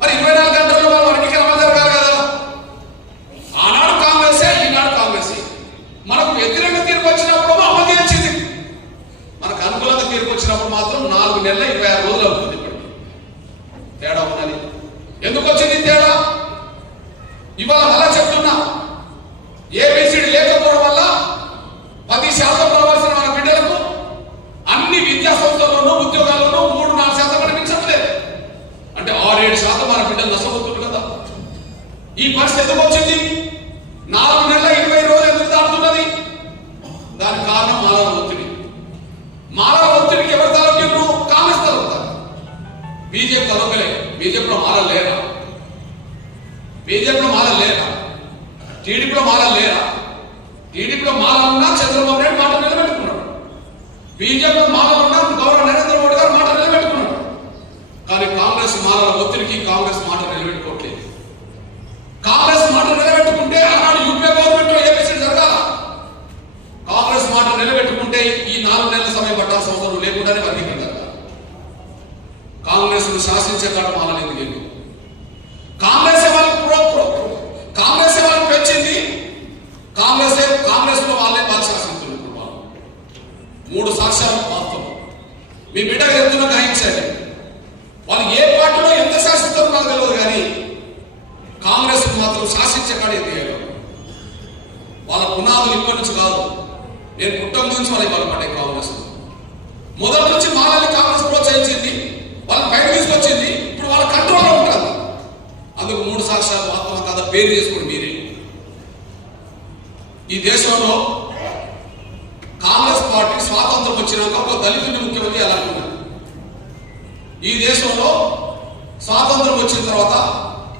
మరి 24 గంటల్లో మనం వర్గీకరణ అమలు జరగాలి కదా. ఆనాడు కాంగ్రెసే, ఈనాడు కాంగ్రెసే. మనకు వ్యతిరేక తీర్పు వచ్చినప్పుడు అమలు చేయించింది, మనకు అనుకూలంగా తీర్పు వచ్చినప్పుడు మాత్రం 4 నెలల 26 రోజులు అవుతుంది. ఇప్పటికి తేడా ఉన్నది. ఎందుకు వచ్చింది తేడా? ఇవాళ అలా చెప్తున్నా, ఏబిసిడి లేకపోవడం వల్ల 10% రావాల్సిన మన బిడ్డలకు అన్ని విద్యా సంస్థల్లోనూ ఉద్యోగాల్లోనూ 3-4% కనిపించట్లేదు. అంటే 6-7% మన బిడ్డలు నష్టపోతున్నారు కదా. ఈ పరిస్థితి ఎందుకు వచ్చింది? 4 నెలల 20 రోజులు ఎందుకు దాటుతున్నది? దానికి కారణం మానవ ఒత్తిడి. మానవ ఒత్తిడికి ఎవరు తలొగ్గిరు? కాంగ్రెస్ తలొగ్గుతారు. బీజేపీ తలొగ్గలేదు. బీజేపీలో మారలు లేరా? టీడీపీలో మారలు లేరా? టీడీపీలో మారాలన్నా చంద్రబాబు నాయుడు మాట నిలబెట్టుకున్నాడు. బీజేపీలో మారాలన్నా గౌరవ నరేంద్ర మోడీ గారు మాట నిలబెట్టుకున్నాడు. కానీ కాంగ్రెస్ మారాల ఒత్తిడికి కాంగ్రెస్ మాట నిలబెట్టుకోవట్లేదు. కాంగ్రెస్ మాట నిలబెట్టుకుంటే ఆనాడు యూపీఏ గవర్నమెంట్ లో ఏబిసిడి జరగాల. కాంగ్రెస్ మాట నిలబెట్టుకుంటే ఈ 4 నెలల సమయం పట్టాల్సిన అవసరం లేకుండానే వర్గీకరణ జరగాలి. కాంగ్రెస్ ను శాసించే కాడ మాలని ఎందుకు? కాంగ్రెస్ వాళ్ళకి పెంచింది. కాంగ్రెస్ లో వాళ్ళే బాగా శాసించారు. 3 సాక్ష్యాలు వాస్తవం. మీ బిడ్డకు చెప్తున్నా గ్రహించండి. వాళ్ళు ఏ పార్టీలో ఎంత శాసిస్తారో నాకు తెలియదు, కానీ కాంగ్రెస్ మాత్రం శాసించే కాడే తీయాలి. వాళ్ళ పునాదులు ఇప్పటి నుంచి కాదు, నేను పుట్టక నుంచి వాళ్ళకి బలపడ్డాయి. కాంగ్రెస్ మొదటి నుంచి మాలని కాంగ్రెస్ ప్రోత్సహించింది, వాళ్ళని బయట తీసుకొచ్చింది. ఇప్పుడు వాళ్ళ కంట్రోల్లో ఉంటుంది. అందుకు 3 సాక్ష్యాలు ఆత్మ కథ పేరు చేసుకోండి మీరే. ఈ దేశంలో కాంగ్రెస్ పార్టీ స్వాతంత్రం వచ్చినాక ఒక దళితుని ముఖ్యమంత్రి చేయాలనుకున్నారు. ఈ దేశంలో స్వాతంత్రం వచ్చిన తర్వాత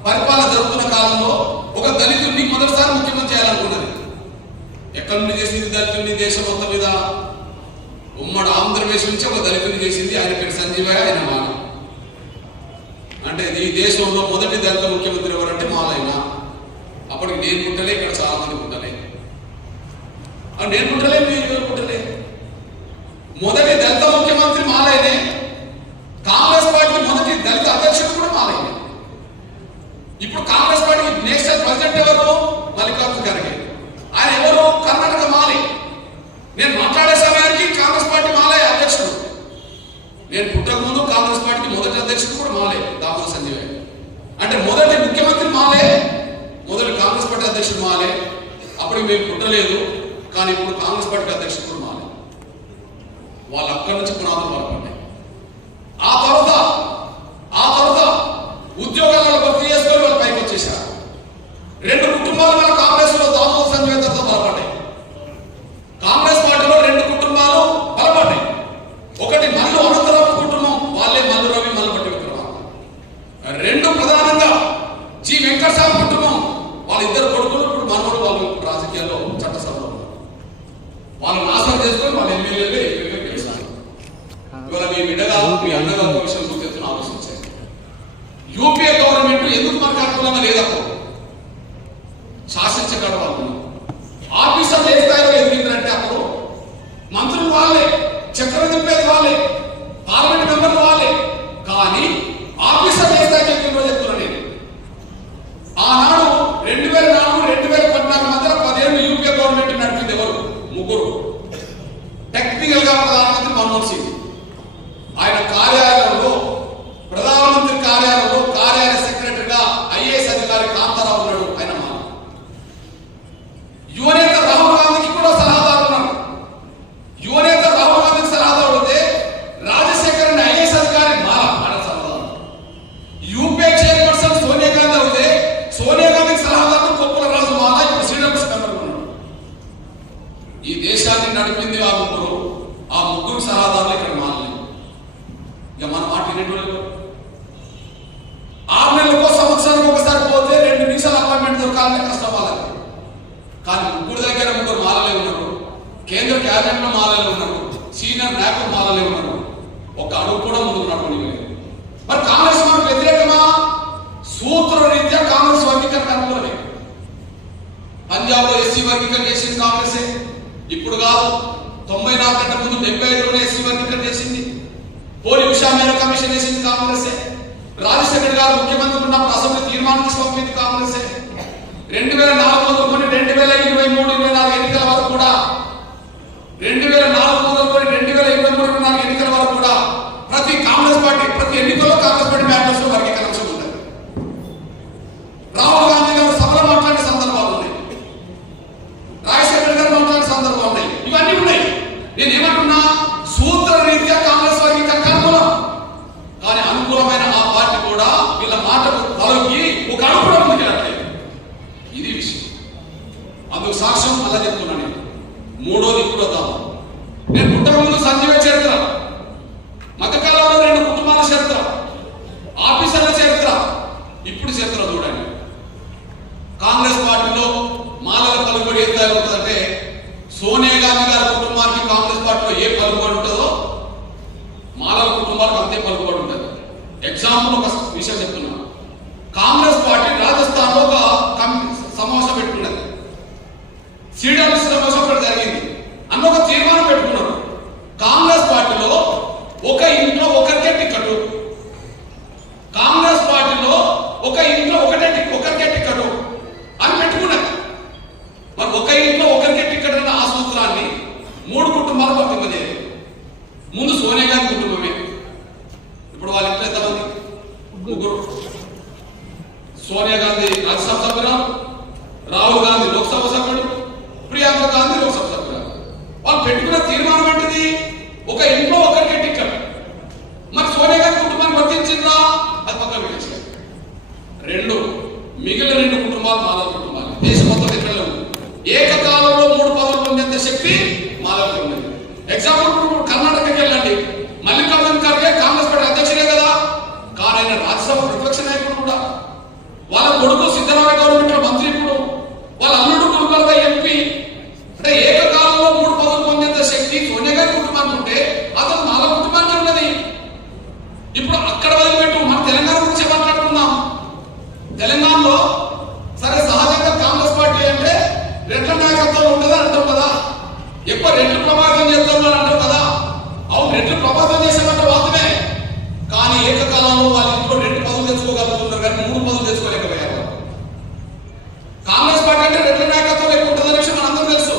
పరిపాలన జరుగుతున్న కాలంలో ఒక దళితుడిని మొదటిసారి ముఖ్యమంత్రి చేయాలనుకున్నది. ఎక్కడి నుండి చేసింది దళితుడిని? దేశం మొత్తం మీద ఉమ్మడి ఆంధ్రప్రదేశ్ నుంచి ఒక దళితుడిని చేసింది. ఆయన పేరు సంజీవయ్య, ఆయన మాల. అంటే ఈ దేశంలో మొదటి దళిత ముఖ్యమంత్రి ఎవరంటే మాలయ్య. అప్పటికి నేను పుట్టలే, ఇక్కడ చాలా మంది పుట్టలే. నేను పుట్టలే, మీరు పుట్టలే. మొదటి దళిత ముఖ్యమంత్రి మాలయ్యనే. కాంగ్రెస్ పార్టీ మొదటి దళిత అధ్యక్షుడు కూడా మాలయ్య. ఇప్పుడు కాంగ్రెస్ పార్టీ నేషనల్ ప్రెసిడెంట్ ఎవరు? మల్లికార్జున ఖర్గే. ఆయన ఎవరు? కర్ణాటక మాలే. నేను మాట్లాడే సమయానికి కాంగ్రెస్ పార్టీ మాలే అధ్యక్షుడు. నేను పుట్టక ముందు కాంగ్రెస్ పార్టీకి మొదటి అధ్యక్షుడు కూడా మాలే, దామోదర్ సంజయ్. అంటే మొదటి ముఖ్యమంత్రి మాలే, మొదటి కాంగ్రెస్ పార్టీ అధ్యక్షుడు మాలే. అప్పటికి మేము పుట్టలేదు, కానీ ఇప్పుడు కాంగ్రెస్ పార్టీ అధ్యక్షుడు కూడా మాలే. వాళ్ళు అక్కడి నుంచి పునాదులు పడుతున్నాయి. ఆ తర్వాత ఉద్యోగాలను భర్తీ చేసుకొని వాళ్ళు పైకి వచ్చేసారు. 2 కుటుంబాలు మన కాంగ్రెస్ లో దామోదర్ సంజయ్ తో బలపడ్డాయి. కాంగ్రెస్ పార్టీలో 2 కుటుంబాలు బలపడ్డాయి. ఒకటి మల్లు అనంతరావు కుటుంబం, వాళ్ళే మల్లు రవి, మల్లుపట్టి విక్రమార్క. 2 ప్రధానంగా జి వెంకటస్వామి కుటుంబం, వాళ్ళిద్దరు కొడుకులు ఇప్పుడు మనవడు, వాళ్ళు రాజకీయాల్లో చట్టసభలో వాళ్ళు నాశనం చేసుకొని వాళ్ళ ఎమ్మెల్యేలే గెలుస్తారు. ఇవాళ మీ బిడ్డగా మీ అన్నగా ఒక విషయం గుర్తెత్తున ఆలోచించారు. యూపీఏ గవర్నమెంట్ ఎందుకు మనకు అనుకూలంగా లేదప్పుడు? శాసించగల వాళ్ళు ఆఫీసర్లు ఏ స్థాయిలో ఎదిగిందంటే అప్పుడు మంత్రులు వాళ్ళే, చక్రం తిప్పేది వాళ్ళే, పార్లమెంట్ మెంబర్లు వాళ్ళే. కానీ ఆఫీసర్లు ఏ స్థాయికి ఎదిగిందో చెప్తున్నా నేను. ఆనాడు 2004, 2014 మధ్య 10 ఏళ్ళు యూపీఏ గవర్నమెంట్ నడిపింది ఎవరు? 3. టెక్నికల్ గా ప్రధానమంత్రి మన్మోహన్ సింగ్. ఆయన కార్యాలయంలో, ప్రధానమంత్రి కార్యాలయంలో కార్యాలయ సెక్రటరీగా ఐఏఎస్ అధికారి కాంతారావు ఉన్నాడు. ఆయన మా యువనేత రాహుల్ గాంధీకి కూడా సలహాదారు ఉన్నాడు. యువనేత రాహుల్ గాంధీకి సలహాదారు అయితే రాజశేఖర్ ఐఏఎస్ అధికారి మాల సలహాదారు. యూపీఏ చైర్పర్సన్ సోనియా గాంధీ అయితే సోనియా గాంధీకి సలహాదారు కొప్పుల రాజు మాల. ఇప్పుడు శ్రీరామ్ మెంబర్ ఉన్నాడు. ఈ దేశాన్ని నడిపింది ఆ 3. ఆ 3 సలహాదారులు ఇక్కడ మాలలేదు. ఇక మన మాట వినేటోళ్ళు 6 నెలలకో సంవత్సరానికి ఒకసారి పోతే 2 నిమిషాల అపాయింట్మెంట్ దొరకాలంటే కష్టం వాళ్ళకి. కానీ 3 దగ్గర 3 మాలలే ఉన్నారు. కేంద్ర క్యాబినెట్ లో మాలలే ఉన్నారు. సీనియర్ నాయకులు మాలలే ఉన్నారు. ఒక అడుగు కూడా ముందుకు నడవలేదు. మరి కాంగ్రెస్ మనకు వ్యతిరేకమా? సూత్ర రీత్యా కాంగ్రెస్ వర్గీకరణ అనుకూలమే. పంజాబ్ లో ఎస్సీ వర్గీకరణ చేసింది కాంగ్రెసే. ఇప్పుడు కాదు, 94 కంటే ముందు 75లోనే ఎస్సీ వర్గీకరణ చేసింది. పోలి ఉషా మేర కమిషన్ వేసింది కాంగ్రెసే. రాజశేఖర్ గారు ముఖ్యమంత్రి ఉన్నప్పుడు అసెంబ్లీ తీర్మానం తీసుకొచ్చింది కాంగ్రెసే. 2004 మొదలుకొని 2023-24 ఎన్నికల వరకు కూడా, 2004 మొదలుకొని 2023-24 ఎన్నికల వరకు కూడా ప్రతి కాంగ్రెస్ పార్టీ ప్రతి ఎన్నికల్లో కాంగ్రెస్ పార్టీ మేనిఫెస్టో వర్గీకరణ ఉంటుంది. రాహుల్ గాంధీ గారు సభలో మాట్లాడే సందర్భాలు ఉన్నాయి. రాజశేఖర్ గారు మాట్లాడే సందర్భాలు ఉన్నాయి. ఇవన్నీ ఉన్నాయి. నేను ఏమంటున్నా, సూత్ర రీత్యా కాంగ్రెస్ వర్గీకరణ అనుకూలం. కానీ అనుకూలమైన ఆ పార్టీ కూడా వీళ్ళ మాటకు తలొగ్గి ఒక అడుగు కూడా ముందుకెళ్ళట్లేదు. ఇది విషయం. అందుకు సాక్ష్యం అలా చెప్తున్నా నేను. 3వది ఇప్పుడు వద్దాం. నేను పుట్టక ముందు సంజీవ చరిత్ర, మధ్యకాలంలో 2 కుటుంబాల చరిత్ర, ఆఫీసర్ల చరిత్ర, ఇప్పుడు చరిత్ర చూడండి. కాంగ్రెస్ పార్టీలో మాలల పలుకుబడి ఏ స్థాయిలో ఉంటుందంటే, సోనియా గాంధీ గారి కుటుంబానికి కాంగ్రెస్ పార్టీలో ఏ పలుకుబడి ఉంటుందో మాలల కుటుంబాలకు అంతే పలుకుబడి ఉంటుంది. ఎగ్జాంపుల్ ఒక విషయం చెప్తున్నా. కాంగ్రెస్ పార్టీ రాజస్థాన్ లో ఒక సమావేశం పెట్టుకున్నది. సీడల్ సమావేశం అక్కడ జరిగింది. అన్న ఒక తీర్మానం పెట్టుకున్నారు. కాంగ్రెస్ పార్టీలో ఒక ఇంట్లో ఒకరికే టికెట్, కాంగ్రెస్ పార్టీలో ఒక ఇంట్లో ఒకరికే టికెట్ అని పెట్టుకున్నారు. మరి ఒక ఇంట్లో ఒకరికే టికెట్ అన్న ఆ సూత్రాన్ని 3 కుటుంబాలు వర్తింపజేయాలి. ముందు సోనియా గాంధీ కుటుంబమే, పెట్టుకున్న తీర్మానం ఏంటిది? ఒక ఇంట్లో ఒకరికే టికెట్. మరి సోనియా గాంధీ కుటుంబాన్ని వర్తించిందా? అది పక్కన పెట్టేసి రెండు మిగిలిన 2 కుటుంబాలు మాధవ కుటుంబాలు దేశం మొత్తం ఎక్కడ లేవు. ఏకకాలంలో 3 పదవులు పొందేంత శక్తి మాధవకి ఉన్నది. ఎగ్జాంపుల్ ఇప్పుడు కర్ణాటకకి వెళ్ళండి. మల్లికార్జున్ ఖర్గే కాంగ్రెస్ పార్టీ అధ్యక్షుడే కదా, కానీ ఆయన రాజ్యసభ ప్రతిపక్ష నాయకుడు కూడా. వాళ్ళ కొడుకు సిద్ధరామయ్య గవర్నమెంట్ లో మంత్రి, ఇప్పుడు వాళ్ళ అల్లుడు కొడుకులుగా ఎంపీ. అంటే ఏకకాలంలో 3 పదవులు పొందేంత శక్తి సోనియా గాంధీ కుటుంబానికి ఉంటే అతను మాధవ కుటుంబానికి ఉన్నది. ఇప్పుడు అక్కడ వదిలిపెట్టు, మన తెలంగాణ గురించి మాట్లాడుకుందాం. తెలంగాణలో సరే సహజంగా కాంగ్రెస్ పార్టీ అంటే రెడ్ల నాయకత్వం ఉంటుందా అంటాం కదా, ఎక్కువ రెడ్లు ప్రభావితం చేస్తున్నారు అంటాం కదా. అవును, రెడ్లు ప్రభావితం చేశారంటే వాస్తవమే. కానీ ఏకకాలంలో వాళ్ళ ఇంట్లో 2 పదవులు తెచ్చుకోగలుగుతున్నారు కానీ 3 పదవులు తెచ్చుకోలేకపోయారు. కాంగ్రెస్ పార్టీ అంటే రెడ్ల నాయకత్వం ఎక్కువ ఉంటుందనే విషయం మనందరం తెలుసు.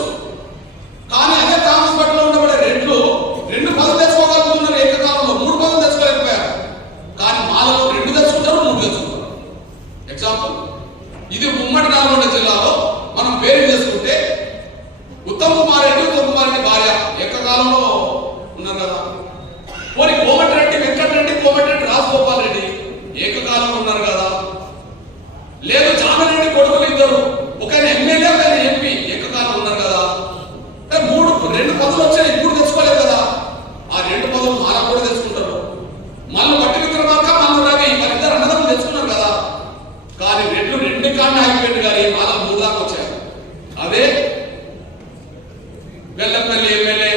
కానీ అదే కాంగ్రెస్ పార్టీలో ఉండబడే రెడ్లు 2 పదవులు తెచ్చుకోగలుగుతున్నారు ఏకకాలంలో, 3 పదవులు తెచ్చుకోలేకపోయారు. కానీ మాలలో 2 తెచ్చుకుంటారు, 3 తెచ్చుకుంటారు. ఎగ్జాంపుల్ ఇది ఉమ్మడి నల్గొండ జిల్లాలో మనం పేరు చేసుకుంటే ఉత్తమ్ కుమార్ రెడ్డి భార్య ఏకకాలంలో ఉన్నారు కదా. పోనీ కోమటిరెడ్డి వెంకటరెడ్డి, కోమటిరెడ్డి రాజగోపాల్ రెడ్డి ఏకకాలంలో ఉన్నారు కదా. లేదు జామిరెడ్డి కొడుకులు ఇద్దరు, ఒక ఎమ్మెల్యే ఒక ఎంపీ ఏకకాలంలో ఉన్నారు కదా. 2 పదవులు వచ్చాయి, 3 తెచ్చుకోలేదు కదా. ఆ 2 పదవులు మాల కూడా తెచ్చుకుంటారు. మళ్ళీ బట్టి విక్రమార్క, మళ్ళీ రవి వాళ్ళిద్దరు అన్నదమ్ములు తెచ్చుకున్నారు కదా. కానీ 2 కాడిని ఆగిపోయింది కానీ మాల 3 దాకా వచ్చాయి. అదే వెల్లంపల్లి ఎమ్మెల్యే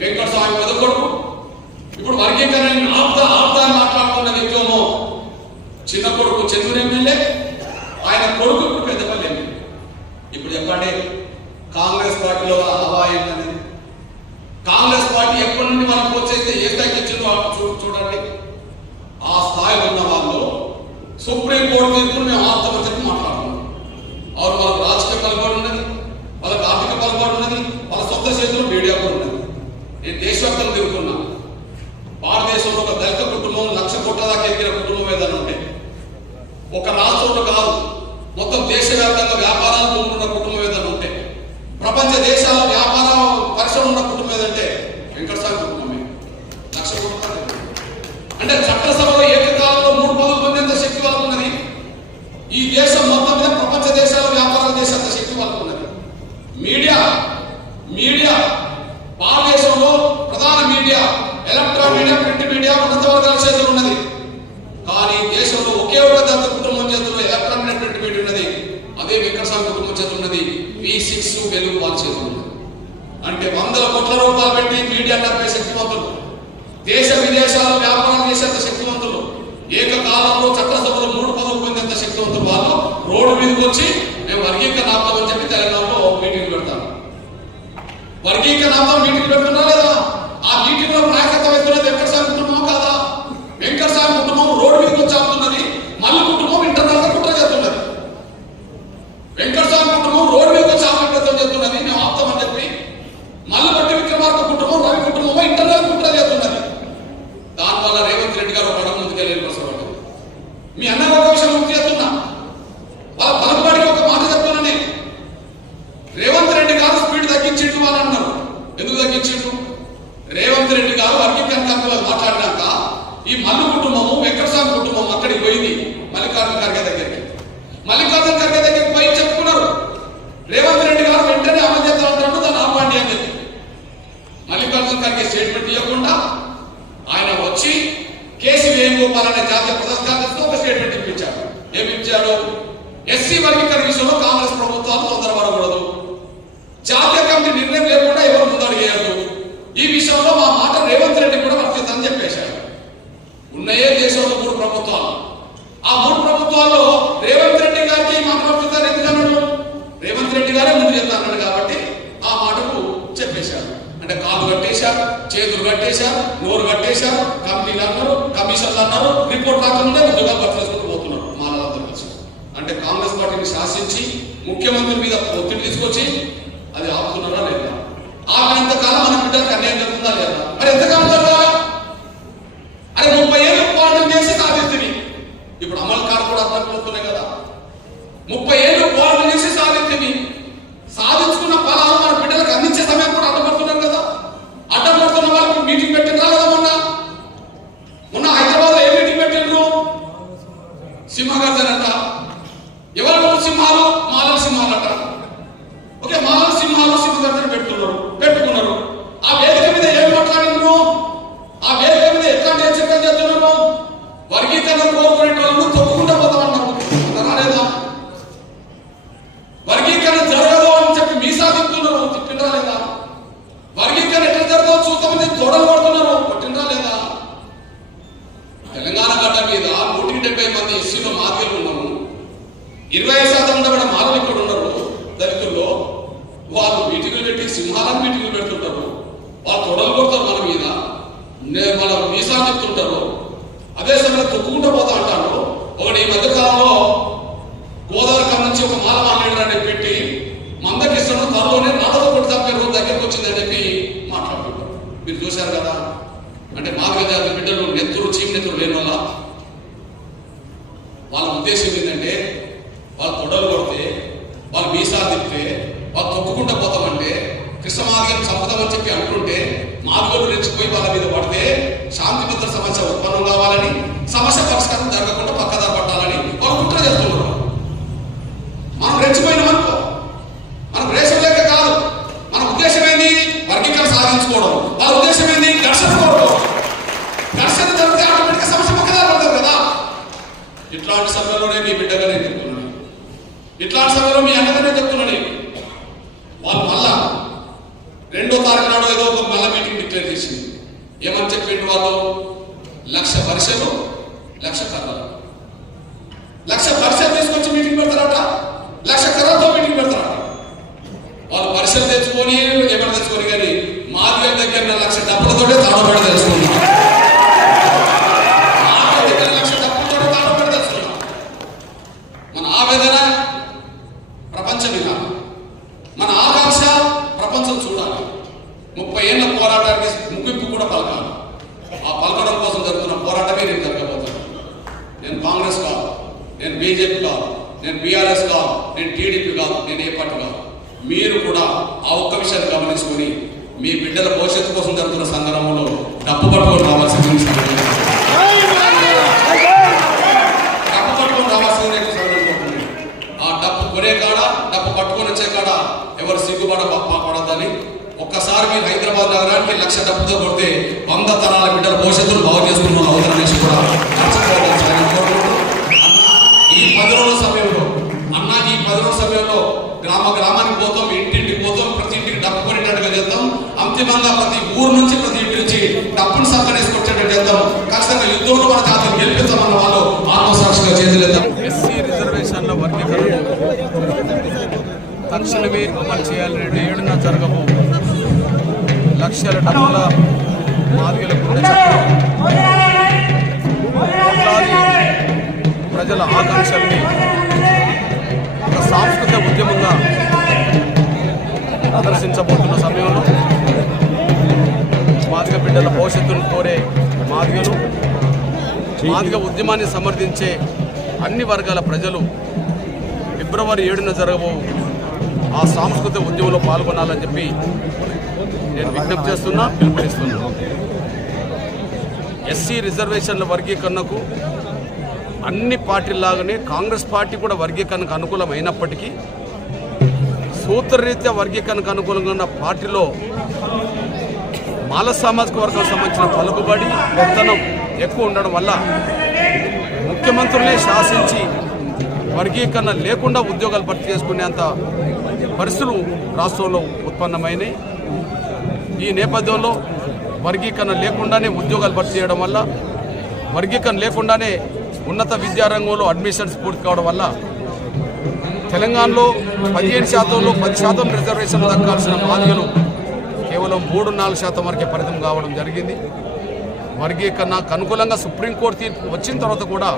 వెంకటస్వామి పెద్ద కొడుకు ఇప్పుడు వర్గీకరణ ఆపుతా అని మాట్లాడుతున్న వ్యక్తిమో చిన్న కొడుకు చంద్రుని ఎమ్మెల్యే, ఆయన కొడుకు ఇప్పుడు పెద్దపల్లి ఎమ్మెల్యే. ఇప్పుడు చెప్పండి కాంగ్రెస్ పార్టీలో హవా ఏంటని. కాంగ్రెస్ పార్టీ ఎప్పటి నుండి మనకు వచ్చేస్తే ఏ స్థాయికి ఇచ్చిందో చూడండి. ఆ స్థాయిలో ఉన్న వాళ్ళు సుప్రీంకోర్టు తీర్పును మేము ఆత్మని చెప్పి మాట్లాడుతున్నాం. వారు వాళ్ళకు రాజకీయ పలుబాటు ఉన్నది, వాళ్ళకి ఆర్థిక పలుబాటు ఉన్నది, వాళ్ళ సొంత చేతుల్లో మీడియా కూడా ఉన్నది. నేను దేశవ్యాప్తంగా తిరుగుతున్నా. భారతదేశంలో ఒక దళిత కుటుంబం 1,00,000 కోట్ల దాకా ఎదిగిన కుటుంబం ఏదైనా ఉంటే, ఒక రాష్ట్రంలో కాదు మొత్తం దేశవ్యాప్తంగా వ్యాపారాలు పొందుతున్న కుటుంబం ఏదైనా ఉంటే, ప్రపంచ దేశాల వ్యాపార పరిశ్రమ ఉన్న కుటుంబం ఏదంటే వెంకటస్వామి కుటుంబమే. 1,00,000 కోట్ల అంటే చట్టసభలో ఏకకాలంలో 3 పదవులు పొందేంత శక్తి వాళ్ళకు ఉన్నది. ఈ దేశం మొత్తం మీద ప్రపంచ దేశాల వ్యాపారాలు చేసేంత శక్తి వాళ్ళకు ఉన్నది. మీడియా భారతదేశంలో ప్రధాన media electronic media, print media ఉన్నత వర్గాల చేతులు ఉన్నది. కానీ దేశంలో ఒకే ఒక దళిత కుటుంబం చేతుల్లో ఎలక్ట్రానిక్ ప్రింట్ మీడియా ఉన్నది. అదే వెంకటస్వామి కుటుంబం చేతులు ఉన్నది. V6 వెలుగు వాళ్ళ చేతులు ఉన్నది. అంటే 100 కోట్ల రూపాయలు పెట్టి మీడియా నడిపే శక్తివంతులు, దేశ విదేశాల వ్యాపారం చేసేంత శక్తివంతులు, ఏకకాలంలో చట్టసభలో 3 పదవులు పొందేంత శక్తివంతులు వాళ్ళు రోడ్డు మీదకి వచ్చి మేము వర్గీకరణ ఆపుతామని చెప్పి తెలంగాణలో మీటింగ్లు పెడతారు. వర్గీకరణ మీటింగ్ పెడుతున్నా లేదా? ఆ మీటింగ్ లో నాయకత్వం ఎత్తున్నది వెంకటస్వామి కుటుంబం కాదా? వెంకటస్వామి కుటుంబం రోడ్డు మీదకి వచ్చి ఆపుతున్నది, మళ్ళీ కుటుంబం ఇంటర్నల్ గా కుట్ర చేస్తున్నది. వెంకటస్వామి కుటుంబం రోడ్డు మీదకి వచ్చి ఆపేతం చేస్తున్నది, మేము ఆపుతామని చెప్పి. మళ్ళీ బట్టి విక్రమార్క కుటుంబం, రవి కుటుంబం ఇంటర్నల్ కుట్ర చేస్తున్నది. దానివల్ల రేవంత్ రెడ్డి గారు ఒక అడుగు ముందుకెళ్ళి ప్రసవాడు. మీ అన్న ఒక విషయం గుర్తు చేస్తున్నా, వాళ్ళ పలుకుబడికి ఒక మాట చెప్తున్నా నేను. రేవంత్ రెడ్డి గారు స్పీడ్ తగ్గించిండు అని అన్నారు. ఎందుకు తగ్గించిండు? రేవంత్ రెడ్డి గారు వర్గీకరణ మాట్లాడినాక ఈ మల్లు కుటుంబము, వెంకటస్వామి కుటుంబం అక్కడికి పోయింది మల్లికార్జున ఖర్గే దగ్గరికి. మల్లికార్జున ఖర్గే దగ్గరికి పోయి చెప్పుకున్నారు, రేవంత్ రెడ్డి గారు వెంటనే అమలు చేస్తా ఉంటాడు, దాన్ని ఆపండి అని చెప్పి. మల్లికార్జున ఖర్గే స్టేట్మెంట్ ఇవ్వకుండా ఆయన వచ్చి కేసీ వేణుగోపాల్ అనే జాతీయ ప్రధాన కార్యదర్శితో ఒక స్టేట్మెంట్ ఇప్పించాడు. ఏమి ఇచ్చాడు? ఎస్సీ వర్గీకరణ విషయంలో కాంగ్రెస్ ప్రభుత్వాలు తొందరపడకూడదు, జాతీయ కమిటీ నిర్ణయం లేకుండా ఎవరు ముందడుగేయద్దు, ఈ విషయంలో మా మాట రేవంత్ రెడ్డి కూడా వర్తిస్తుందని చెప్పేశారు. ఉన్నాయే దేశంలో 3 ప్రభుత్వాలు. ఆ 3 ప్రభుత్వాల్లో రేవంత్ రెడ్డి గారికి ఈ మాట వర్తిస్తారు. ఎందుకన్నాడు? రేవంత్ రెడ్డి గారే ముందు చెప్తాడు కాబట్టి ఆ మాటకు చెప్పేశారు. అంటే కాలు కట్టేశారు, చేతులు కట్టేశారు, నోరు కట్టేశారు, కమిటీలు అన్నారు, కమిషన్లు అన్నారు, రిపోర్ట్ రాకుండా ఉద్యోగాలు భర్తీ చేసుకుంటూ పోతున్నారు మానవులందరూ కలిసి. అంటే కాంగ్రెస్ పార్టీని శాసించి ముఖ్యమంత్రి మీద ఒత్తిడి తీసుకొచ్చి అది ఆపుతున్నారా లేదా? ఆపినంత కాలం మన బిడ్డలకు అన్యాయం జరుగుతుందా లేదా? మరి ఎంతకాలం జరగాలి? అరే 30 ఏళ్ళు పోరాటం చేసి సాధించింది. ఇప్పుడు అమలు కాడ కూడా అర్థమవుతున్నాయి కదా. 30 ఏళ్ళు పోరాటం చేసి సాధించింది. సాధించుకున్న ఫలాలు మన బిడ్డలకు అందించే సమయం కూడా అర్థమవుతున్నాం కదా. మీటింగ్ పెట్టిండ్రా కదా మొన్న హైదరాబాద్ లో ఏ మీటింగ్ పెట్టిండ్రు? సింహగర్జనంట. ఎవరు సింహాలు? మాలల సింహాలట. ఓకే, మాలల సింహాలు సింహగర్జన పెట్టుకున్నారు. ఆ వేదిక మీద ఏం మాట్లాడిండ్రు? ఆ వేదిక మీద ఎట్లాంటి హెచ్చరికలు చేస్తున్నారు? వర్గీకరణ కోరుకునే వాళ్ళు తొక్కుకుంటూ పోతామన్నారు. రాలేదా? వర్గీకరణ జరగదు అని చెప్పి మీసా తిప్పుతున్నారు. తిప్పిండ్రా లేదా? వర్గీకరణ ఎట్లా జరగదో చూస్తామని తొడలు పడుతున్నారు. పట్టిండ్రా లేదా? తెలంగాణ గడ్డ మీద 170 మంది ఎస్సీలో మాదిగలు ఉన్నారు. 20% ఉండబడిన మాలలు ఇక్కడ ఉన్నారు. దళితుల్లో వాళ్ళు మీటింగ్లు పెట్టి సింహాలను మీటింగ్లు పెడుతుంటారు. వాళ్ళు తొడలు కొడతారు మన మీద, మన మీసా చెప్తుంటారు. అదే సమయంలో తొక్కుకుంటూ పోతా అంటారు. ఒకటి ఈ మధ్యకాలంలో గోదావరి కన్నా నుంచి ఒక మాల మాట్లాడారని పెట్టి మందకిస్తున్న త్వరలోనే నాలుగు కొట్టి తప్పే రోజు దగ్గరకు వచ్చిందని చెప్పి మాట్లాడుతుంటారు. మీరు చూశారు కదా. అంటే మాదిగ జాతి బిడ్డలు చీమ నెత్తురు లేని వల్ల వాళ్ళ ఉద్దేశం ఏంటంటే వాళ్ళు తొడలు కొడితే, వాళ్ళు మీసాలు తిప్పితే, వాళ్ళు తొక్కుకుంటూ పోతామంటే, కృష్ణమాదిగను చంపుతామని చెప్పి అంటుంటే మాదిగలు రెచ్చిపోయి వాళ్ళ మీద పడితే శాంతి భద్రత సమస్య ఉత్పన్నం కావాలని, సమస్య పరిష్కారం జరగకుండా పక్కదారి పట్టాలని వాళ్ళు కుట్ర చేస్తున్నారు. మనం రెచ్చిపోయినామనుకో, మనకు రేషన్ లేక కాదు. మన ఉద్దేశం ఏంది? వర్గీకరణ సాధించుకోవడం. వాళ్ళ ఉద్దేశం ఏంది? ఘర్షణ కోవడం. ఘర్షణ జరిగితే ఆటోమేటిక్గా సమస్య పక్కదారి పడతారు కదా. ఇట్లాంటి సమయంలోనే మీ బిడ్డగా నేను చెప్తున్నాను, ఇట్లాంటి సమయంలో మీ అన్నగా నేను చెప్తున్నాను. వాళ్ళు మళ్ళా 2వ తారీఖు నాడు ఏదో ఒక మళ్ళా మీటింగ్ డిక్లేర్ చేసింది. ఏమని చెప్పిండు వాళ్ళు? 1,00,000 పరిచయలు, 1,00,000 కర్రలు. 1,00,000 పరిచయం తీసుకొచ్చి మీటింగ్ పెడతారట, 1,00,000 కర్రలతో మీటింగ్ పెడతారట. వాళ్ళు పరిచయం తెచ్చుకొని ఏమైనా తెచ్చుకొని కానీ మాదిగల దగ్గర 1,00,000 డబ్బులతోటే తాడబడి తెలుసుకున్నారు. మాదిగల దగ్గర 1,00,000 డబ్బులతోటే తాడబడి తెలుసుకున్నారు. మన ఆవేదన ప్రపంచం వినాలి, మన ఆకాంక్ష ప్రపంచం చూడాలి. 30 ఏళ్ల పోరాటానికి ముగింపు కూడా పలకాలి. ఆ పలకడం కోసం జరుగుతున్న పోరాటమే నేను జరగబోతాను. నేను కాంగ్రెస్ కాదు, నేను బీజేపీ కాదు, నేను బీఆర్ఎస్ కాదు, నేను టీడీపీ కాదు, నేను ఏ పార్టీ కాదు. మీరు కూడా ఆ ఒక్క విషయాన్ని గమనించుకొని మీ బిడ్డల భవిష్యత్తు కోసం జరుగుతున్న సంగ్రామంలో డబ్బు పట్టుకొని రావాల్సింది. డబ్బు పట్టుకొని రావాల్సింది. ఆ డబ్బు కొనే కాడ, డబ్బు పట్టుకొని వచ్చే కాడ ఎవరు సిగ్గుపడదని ఒక్కసారి మీరు హైదరాబాద్ నగరానికి 1,00,000 డబ్బుతో కొడితే 100 తరాల బిడ్డల భవిష్యత్తును బాగు చేసుకున్న అవసరం కూడా ఈ 10 రోజుల సమయంలో ఈ 10 రోజుల సమయంలో గ్రామానికి పోతాం, ఇంటింటికి పోతాం, ప్రతి ఇంటికి డబ్బు కొనేటట్టుగా చేద్దాం. అంతిమంగా ప్రతి ఊరు నుంచి, ప్రతి ఇంటి నుంచి డబ్బును సంపాదించుకొచ్చేటట్టు చేద్దాం. ఖచ్చితంగా యుద్ధంలో మన జాతిని గెలిపిస్తామన్న వాళ్ళు ఆత్మసాక్షిగా చేతులేద్దాం. ఎస్సీ రిజర్వేషన్ల వర్గీకరణ తక్షణమే అమలు చేయాలని 7న జరగబో లక్షల డబ్బుల మాదిగలకు ప్రజల ఆకాంక్షల్ని ఒక సాంస్కృతిక ఉద్యమంగా ప్రదర్శించబోతున్న సమయంలో మాదిగ బిడ్డల భవిష్యత్తును కోరే మాదిగలు, మాదిగ ఉద్యమాన్ని సమర్థించే అన్ని వర్గాల ప్రజలు ఫిబ్రవరి 7న జరగబో ఆ సాంస్కృతిక ఉద్యమంలో పాల్గొనాలని చెప్పి నేను విజ్ఞప్తి చేస్తున్నా, పిలుపునిస్తున్నా. ఎస్సీ రిజర్వేషన్ల వర్గీకరణకు అన్ని పార్టీలాగానే కాంగ్రెస్ పార్టీ కూడా వర్గీకరణకు అనుకూలమైనప్పటికీ సూత్రరీత్యా వర్గీకరణకు అనుకూలంగా ఉన్న పార్టీలో మాల సామాజిక వర్గం సంబంధించిన పలుకుబడి, పెత్తనం ఎక్కువ ఉండడం వల్ల ముఖ్యమంత్రులే శాసించి వర్గీకరణ లేకుండా ఉద్యోగాలు భర్తీ చేసుకునేంత పరిస్థితులు రాష్ట్రంలో ఉత్పన్నమైనాయి. ఈ నేపథ్యంలో వర్గీకరణ లేకుండానే ఉద్యోగాలు భర్తీ చేయడం వల్ల, వర్గీకరణ లేకుండానే ఉన్నత విద్యారంగంలో అడ్మిషన్స్ పూర్తి కావడం వల్ల తెలంగాణలో 15%లో 10% రిజర్వేషన్లు దక్కాల్సిన మాదిగలు కేవలం 3-4% వరకే పరిమితం కావడం జరిగింది. వర్గీకరణకు అనుకూలంగా సుప్రీంకోర్టు తీర్పు వచ్చిన తర్వాత కూడా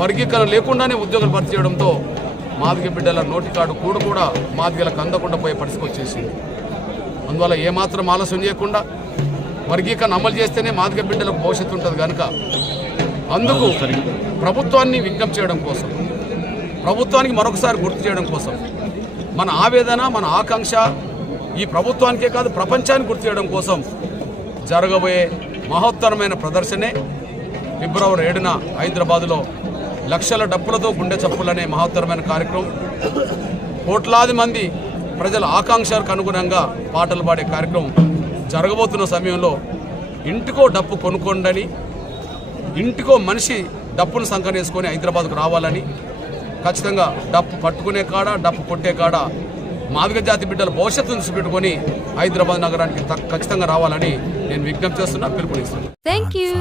వర్గీకరణ లేకుండానే ఉద్యోగాలు భర్తీ చేయడంతో మాదిగ బిడ్డల నోటికాడు కూడా మాదిగలకు అందకుండా పోయే పరిస్థితి వచ్చేసింది. అందువల్ల ఏమాత్రం ఆలస్యం చేయకుండా వర్గీకరణ అమలు చేస్తేనే మాదిగ బిడ్డలకు భవిష్యత్తు ఉంటుంది కనుక అందుకు ప్రభుత్వాన్ని విజ్ఞప్తి చేయడం కోసం, ప్రభుత్వానికి మరొకసారి గుర్తు చేయడం కోసం, మన ఆవేదన, మన ఆకాంక్ష ఈ ప్రభుత్వానికే కాదు ప్రపంచానికి గుర్తు చేయడం కోసం జరగబోయే మహోత్తరమైన ప్రదర్శనే ఫిబ్రవరి 7న హైదరాబాదులో లక్షల డప్పులతో గుండె చప్పులనే మహోత్తరమైన కార్యక్రమం. కోట్లాది మంది ప్రజల ఆకాంక్షలకు అనుగుణంగా పాటలు పాడే కార్యక్రమం జరగబోతున్న సమయంలో ఇంటికో డప్పు కొనుక్కోండని, ఇంటికో మనిషి డప్పును సంకనేసుకొని హైదరాబాద్కు రావాలని, ఖచ్చితంగా డప్పు పట్టుకునే కాడ డప్పు కొట్టే కాడ మాదిగ జాతి బిడ్డల భవిష్యత్తును చూపెట్టుకొని హైదరాబాద్ నగరానికి ఖచ్చితంగా రావాలని నేను విజ్ఞప్తి చేస్తున్నా, పిలుపునిస్తున్నాను. Thank you.